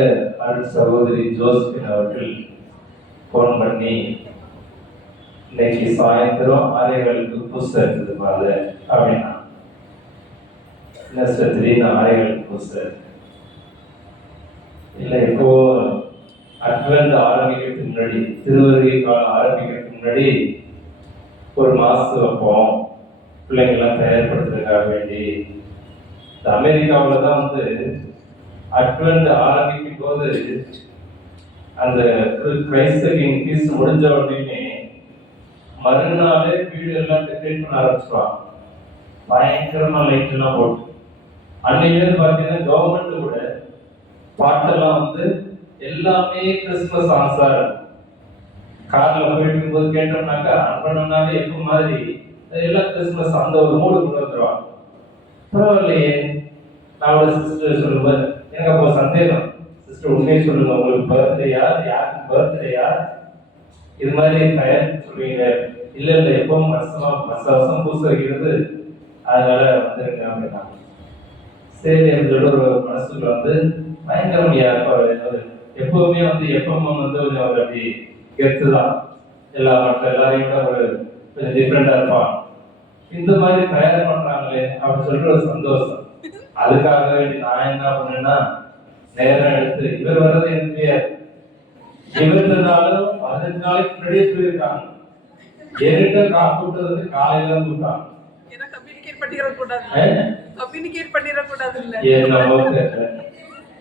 அருள் சகோதரி ஜோஸ்பின் அவர்கள் போன் பண்ணி இன்னைக்கு சாயந்தரம் 6:30 பூசை இருக்குது மாத அப்படின்னா என்ன சார் திடீர்னு 6:30 பூசை இல்லை, இப்போ அட்வென்ட் ஆரம்பிக்கிறதுக்கு முன்னாடி, திருவருகை காலம் ஆரம்பிக்கிறதுக்கு முன்னாடி ஒரு மாசம் வைப்போம் பிள்ளைங்கள்லாம் தயார்படுத்துறதுக்காக வேண்டி. அமெரிக்காவில் தான் வந்து அட்வென்ட் ஆரம்பிக்கும் போது அந்த கிரைஸ்த கிங் பீஸ் முடிஞ்ச உடனே மறுநாளே வீடு எல்லாம் டெக்கரேட் பண்ண ஆரம்பிச்சிருவாங்க. பயங்கரமா லைட் எல்லாம் போட்டு அன்னையிலேருந்து பார்த்தீங்கன்னா கவர்மெண்ட் கூட பாட்டெல்லாம் வந்து எல்லாமே கிறிஸ்துமஸ் சாங்ஸா இருக்கும். கார்ல போயிட்டு இருக்கும்போது கேட்டோம்னாக்கா அனுப்பணும்னாலே எப்போ மாதிரி எல்லாம் கிறிஸ்துமஸ் அந்த ஒரு மூடு கொண்டு வந்துருவாங்க. பரவாயில்லையே, நான் ஒரு சிஸ்டர் சொல்லுவேன், எனக்கு அப்போ சந்தேகம், சிஸ்டர் உண்மையை சொல்லுங்க, உங்களுக்கு பர்த்டேயா, யாருக்கு பர்த்டேயா, இது மாதிரி தயார் சொல்லுவீங்க. இல்லை இல்லை, எப்பவும் வருஷம் பூச வைக்கிறது, அதனால வந்துருங்க அப்படின்னா. சரி அப்படின்னு ஒரு மனசுல வந்து பயங்கரமையா எப்பவுமே வந்து எப்பவும் வந்து கொஞ்சம் அவர் அப்படி கெத்துதான், எல்லாரையும் விட ஒரு கொஞ்சம் டிஃப்ரெண்டா இருப்பான். இந்த மாதிரி தயார் பண்றாங்களே அப்படின்னு சொல்லிட்டு ஒரு சந்தோஷம். அதுக்காக நான் என்ன பண்ணேன்னா நேரம் எடுத்து இவர் வர்றது எனக்கு தெரியாது, இவர் இருந்தாலும் 15 நாளைக்கு முன்னாடியே சொல்லியிருக்காங்க. என்கிட்ட கூப்பிட்டது வந்து காலையில தான் கூப்பிட்டாங்க.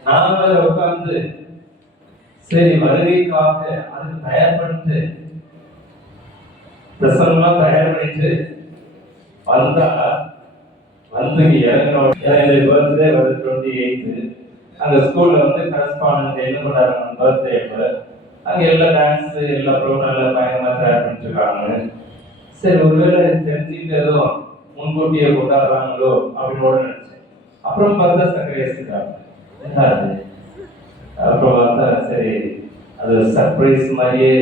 நான் உட்கார்ந்து சரி வருகைக்காக அதுக்கு தயார் பண்ணிட்டு பிரசங்கெல்லாம் தயார் பண்ணிட்டு வந்தா வந்து இறங்கணும். பர்த்டே வருது 28. அந்த ஸ்கூல்ல வந்து கரஸ்பாண்டன்ட் என்ன பண்றாங்க பர்த்டே அப்ப அங்க எல்லாம் டான்ஸ் எல்லா ப்ரோக்ராம் எல்லாம் பயங்கரமா தயார் பண்ணிட்டு இருக்காங்க. சரி ஒருவேளை தெரிஞ்சுட்டு ஏதோ முன்கூட்டியே கொண்டாடுறாங்களோ அப்படின்னு நினைச்சேன். அப்புறம் பார்த்தா சர்ப்ரைஸ் அப்புறம் பார்த்தா சரி அது சர்ப்ரைஸ் மாதிரியே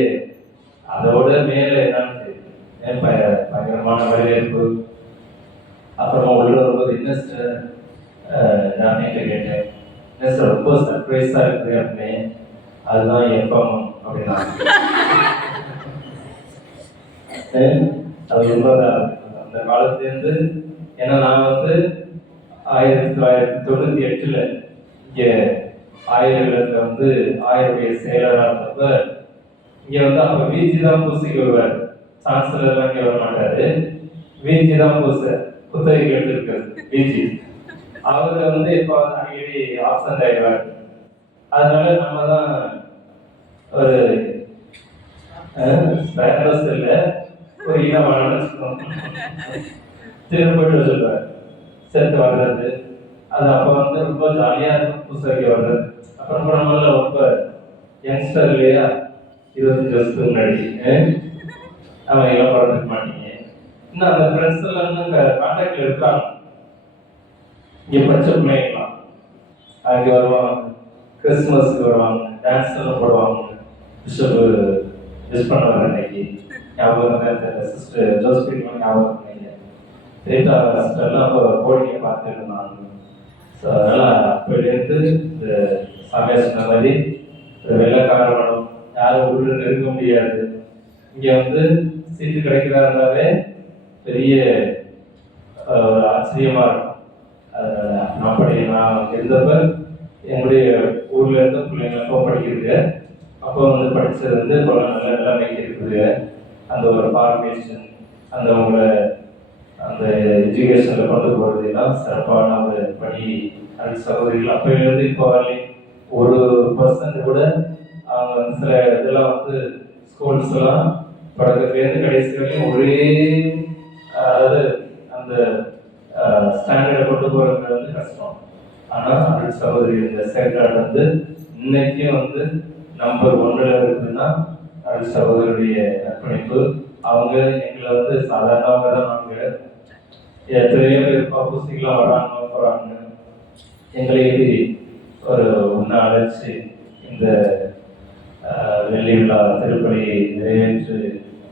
அதோட மேல என்னன்னு பயங்கரமான வரவேற்பு. அப்புறமா உள்ள வரும்போது என்ன சார் நான் கேட்டேன், என்ன சார் ரொம்ப சர்ப்ரைஸா இருக்கு அப்படின்னு. அதுதான் எப்பம் அப்படின்னா அது உண்மைதான். அந்த காலத்துலேருந்து ஏன்னா நான் வந்து 1998 இங்கே ஆயிரத்தில் வந்து ஆயருடைய செயலராக இருந்தப்ப இங்கே வந்து அப்போ வீச்சு தான் பூசைக்கு வருவார், சான்சலர்லாம் இங்கே வர மாட்டாரு. வீச்சு தான் பூசை புத்தகைக்கு எடுத்துருக்காரு வீச்சு. அவரு வந்து இப்போ அடிக்கடி ஆப்சண்ட் ஆகிடுவார். அதனால நம்ம தான் ஒரு ஸ்பேரஸ் இல்லை ஒரு இனமான திரும்ப போயிட்டு சொல்லுவார் சேர்த்து வர்றது. அது அப்போ வந்து ரொம்ப ஜாலியாக இருக்கும் புதுசாக வர்றது. அப்புறம் நம்மள ரொம்ப யங்ஸ்டர் இல்லையா, 25 வருஷத்துக்கு முன்னாடி அவன் எல்லாம் பழந்துக்க மாட்டீங்க. இன்னும் அந்த ஃப்ரெண்ட்ஸ் எல்லாம் இன்னும் கான்டாக்ட்ல இருக்காங்க. இங்கே படிச்ச பிள்ளைங்கலாம் அங்கே வருவாங்க, கிறிஸ்துமஸ்க்கு வருவாங்க, டான்ஸ் எல்லாம் போடுவாங்க. பிஷப் விஷ் பண்ண வர அன்னைக்கு ஞாபகம் சிஸ்டர் ஜோஸ்பின் ஞாபகம் ரேட்டா சிஸ்டர்லாம் அப்போ கோடிங்க பார்த்துட்டு இருந்தாங்க. ஸோ அதனால் அப்போலேருந்து இந்த சமயம் சொன்ன மாதிரி வெள்ளக்கார படம் யாரும் உள்ள நெருங்க முடியாது. இங்கே வந்து சீட்டு கிடைக்கிறாருனாவே பெரிய ஆச்சரியமா இருக்கும். அப்படி நான் இருந்தப்ப என்னுடைய ஊர்ல இருந்து பிள்ளைங்க படிக்கிறது அப்போ வந்து படித்தது வந்து கொள்ள நல்ல நிலைமை இருக்குது. அந்த ஒரு ஃபார்மேஷன் அந்த உங்களை அந்த எஜுகேஷனில் கொண்டு போகிறதுலாம் சிறப்பான ஒரு பணி. அது சகோதரிகள் அப்போலேருந்து இப்போ வரலையும் 1% கூட அவங்க வந்து சில இதெல்லாம் வந்து ஸ்கூல்ஸ்லாம் தொடக்கத்துலேருந்து கடைசி வரையும் ஒரே அதாவது அந்த ஸ்டாண்டர்டை கொண்டு போகிறது வந்து கஷ்டம். ஆனால் அது சகோதரி இந்த செயல்பாடு வந்து இன்னைக்கும் வந்து நம்பர் 1 இருக்குதுன்னா அது சகோதரியுடைய அர்ப்பணிப்பு. அவங்க எங்களை வந்து சாதாரணவங்க தான். நாங்கள் எத்தனையோ பேர் பப்புசிக்கெலாம் வராங்க போகிறாங்க. எங்களை இது ஒரு ஒன்றா அழைச்சி இந்த வெள்ளி விழா திருப்பணியை நிறைவேற்று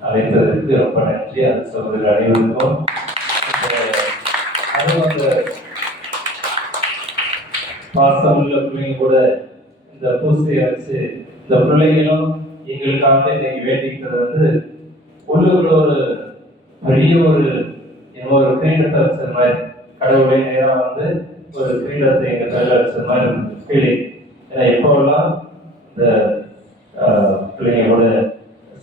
அழைத்ததற்கு ரொம்ப நன்றி. அது சகோதரி அனைவருக்கும். அதுவும் அந்த பாசம் உள்ள பிள்ளைங்க கூட இந்த பூசையை வச்சு இந்த பிள்ளைங்களும் எங்களுக்காக இன்னைக்கு வேண்டிக்கிட்டது வந்து உள்ளுக்குள்ள ஒரு பெரிய ஒரு கிரீடத்தை வச்சது மாதிரி, கடவுளை நேரம் வந்து ஒரு கிரீடத்தை எங்க தலையில வச்சது மாதிரி ஃபீலிங். ஏன்னா எப்போல்லாம் இந்த பிள்ளைங்களோட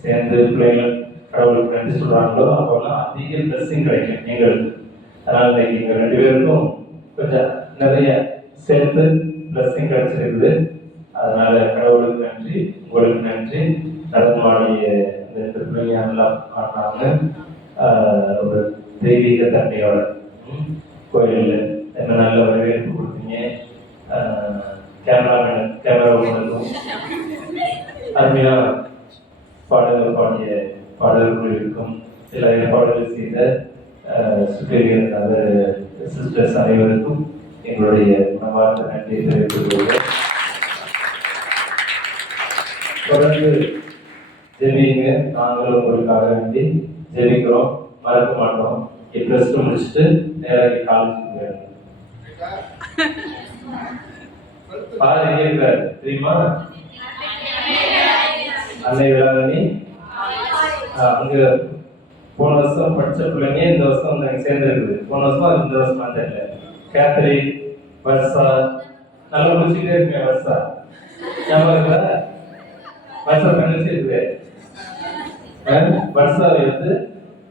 சேர்ந்து பிள்ளைகள் கடவுளுக்கு நன்றி சொல்றாங்களோ அப்போல்லாம் அதிக பிளஸிங் கிடைக்கும் எங்களுக்கு. அதனால இன்னைக்கு எங்க 2 பேருக்கும் கொஞ்சம் நிறைய சேர்த்து பிளஸிங் கிடைச்சிருக்குது. அதனால கடவுளுக்கு நன்றி, உங்களுக்கு நன்றி. நடனமாடிய இந்த பிள்ளைங்க நல்லா ஆடினாங்க. ஒரு தெய்வீக தன்மையோட கோயிலில் என்ன நல்ல வரவேற்பு கொடுத்தீங்க. கேமராவுக்கும் அருமையாக பாடல்கள் பாடிய பாடல்களுக்கும் சில பாடல்கள் செய்த சுப்பீரியர் சிஸ்டர்ஸ் அனைவருக்கும் எங்களுடைய மனமார்ந்த நன்றியை தெரிவித்துக் கொள்கிறேன். தொடர்ந்து ஜெபிங்க, நாங்களும் உங்களுக்காக வேண்டி ஜெபிக்கிறோம், மறக்க மாட்டோம். ப்ளஸ் டூ முடிச்சுட்டு நேராக காலேஜுக்கு போயிடணும். பாரு எங்கே இருக்காரு தெரியுமா? அன்னை வேளாங்கண்ணி அங்க போன வருஷம் படிச்ச பிள்ளைங்க இந்த வருஷம் வந்து சேர்ந்துருக்குது. போன வருஷம் இந்த வருஷம் தெரியல. கேத்தரின், வர்ஷா நல்லா முடிச்சுட்டே இருக்கேன். வர்ஷா ஞாபகம் இருக்கா? வர்ஷா தங்கச்சி இருக்குது. வர்ஷாவை வந்து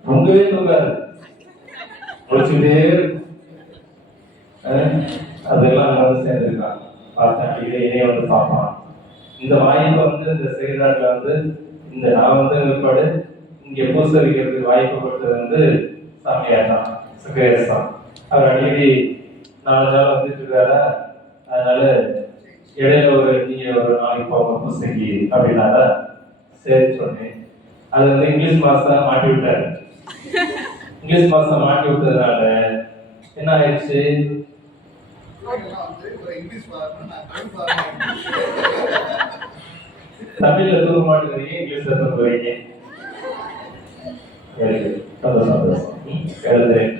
பொங்கவே தூங்காது, முடிச்சுட்டே இருக்கும். அதெல்லாம் வந்து சேர்ந்துருக்கான். பார்த்தேன் இதையே வந்து பார்ப்பான். இந்த வாய்ப்பை வந்து இந்த செயல்நாட்டில் வந்து இந்த நான் வந்து ஏற்பாடு இங்கே பூசரிக்கிறதுக்கு வாய்ப்பு கொடுத்தது வந்து சாமியார் தான், சுகேஷ் தான். அவர் அடிக்கடி 4 நாள் வந்துட்டு இருக்காரா, அதனால இடையில நீங்கள் ஒரு நாளைக்கு போங்க பூசைக்கு அப்படின்னாரா, சரி சொன்னேன். அது வந்து இங்கிலீஷ் மாதம் மாட்டி விட்டாரு. இங்கிலீஷ் மாதம் மாட்டி விட்டதுனால என்ன ஆயிடுச்சு, தமிழ்ல தூங்க மாட்டேங்கிறீங்க, இங்கிலீஷ்ல தூங்குறீங்க. சந்தோஷம். எழுதுறேன்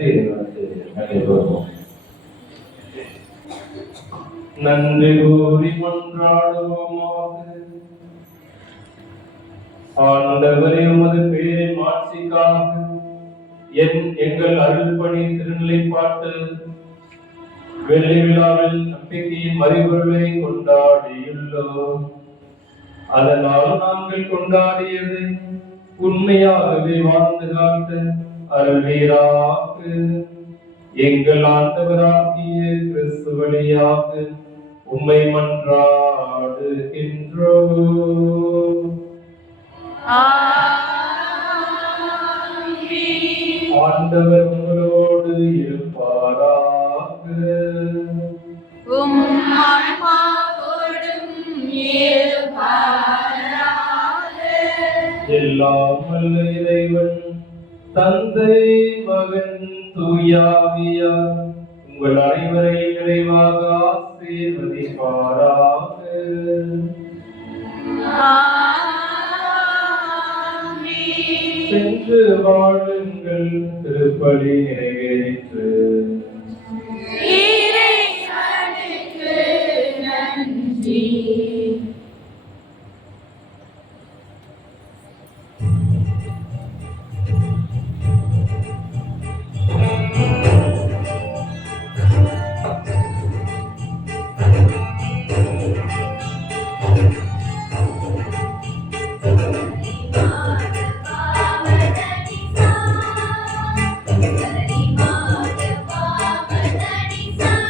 நன்றி கூறி கொண்டாடுவோமாக. ஆண்டவரே, உமது பெயரின் மாட்சிக்காக எங்கள் அருள்பணி திருநிலைப்பாட்டு வெள்ளி விழாவில் நம்பிக்கையின் மறிபொருளை கொண்டாடியுள்ளோம். அதனால் நாங்கள் கொண்டாடியதை உண்மையாகவே வாழ்ந்து காட்ட அருள்வீராக. எங்கள் ஆண்டவராகிய கிறிஸ்து வழியாக உம்மை மன்றாடுகின்றோம். ஆண்டவர் உங்களோடு இருப்பாராக. எல்லாம் வல்ல இறைவன் தந்தை, மகன், தூயாவியார் உங்கள் அனைவரையும் நிறைவாக ஆசீர்வதிப்பாராக. சென்று வாழுங்கள், திருப்பலி நிறைவேறிற்று. Sa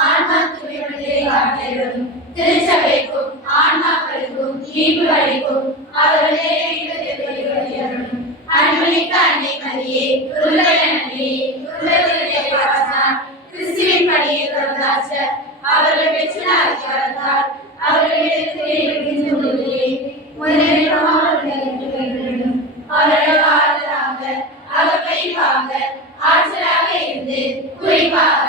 ஆன்மா தூய்மையை காட்டிடும் திருச்சபைக்கும் ஆன்மாக்களுக்கும் மீட்பு அளிக்கும் அவர்களே அன்பளிக்க அன்னை மரியே துர்லய நன்றியே துர்லய கிறிஸ்துவின் பணியை தொடர்ந்தாச்ச அவர்கள் பெற்றுள்ள அதிகாரத்தால் அவர்கள் ஆறுதலாக அவர்களிப்பாக ஆற்றலாக இருந்து குறிப்பாக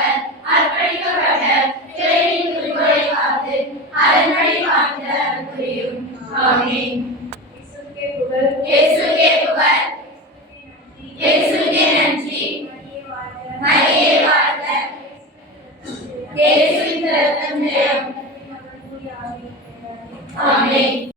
அர்ப்பணிக்கப்பட்ட பிறரின் குறிக்கோளை பார்த்து அதன்படி வாழ்ந்த புரியும். ஆமென். இயேசுவே புகழ். இயேசுவே நன்றி. மரியே வாழ்க. இயேசுவின் ரத்தம் ஜெயம். ஆமென்.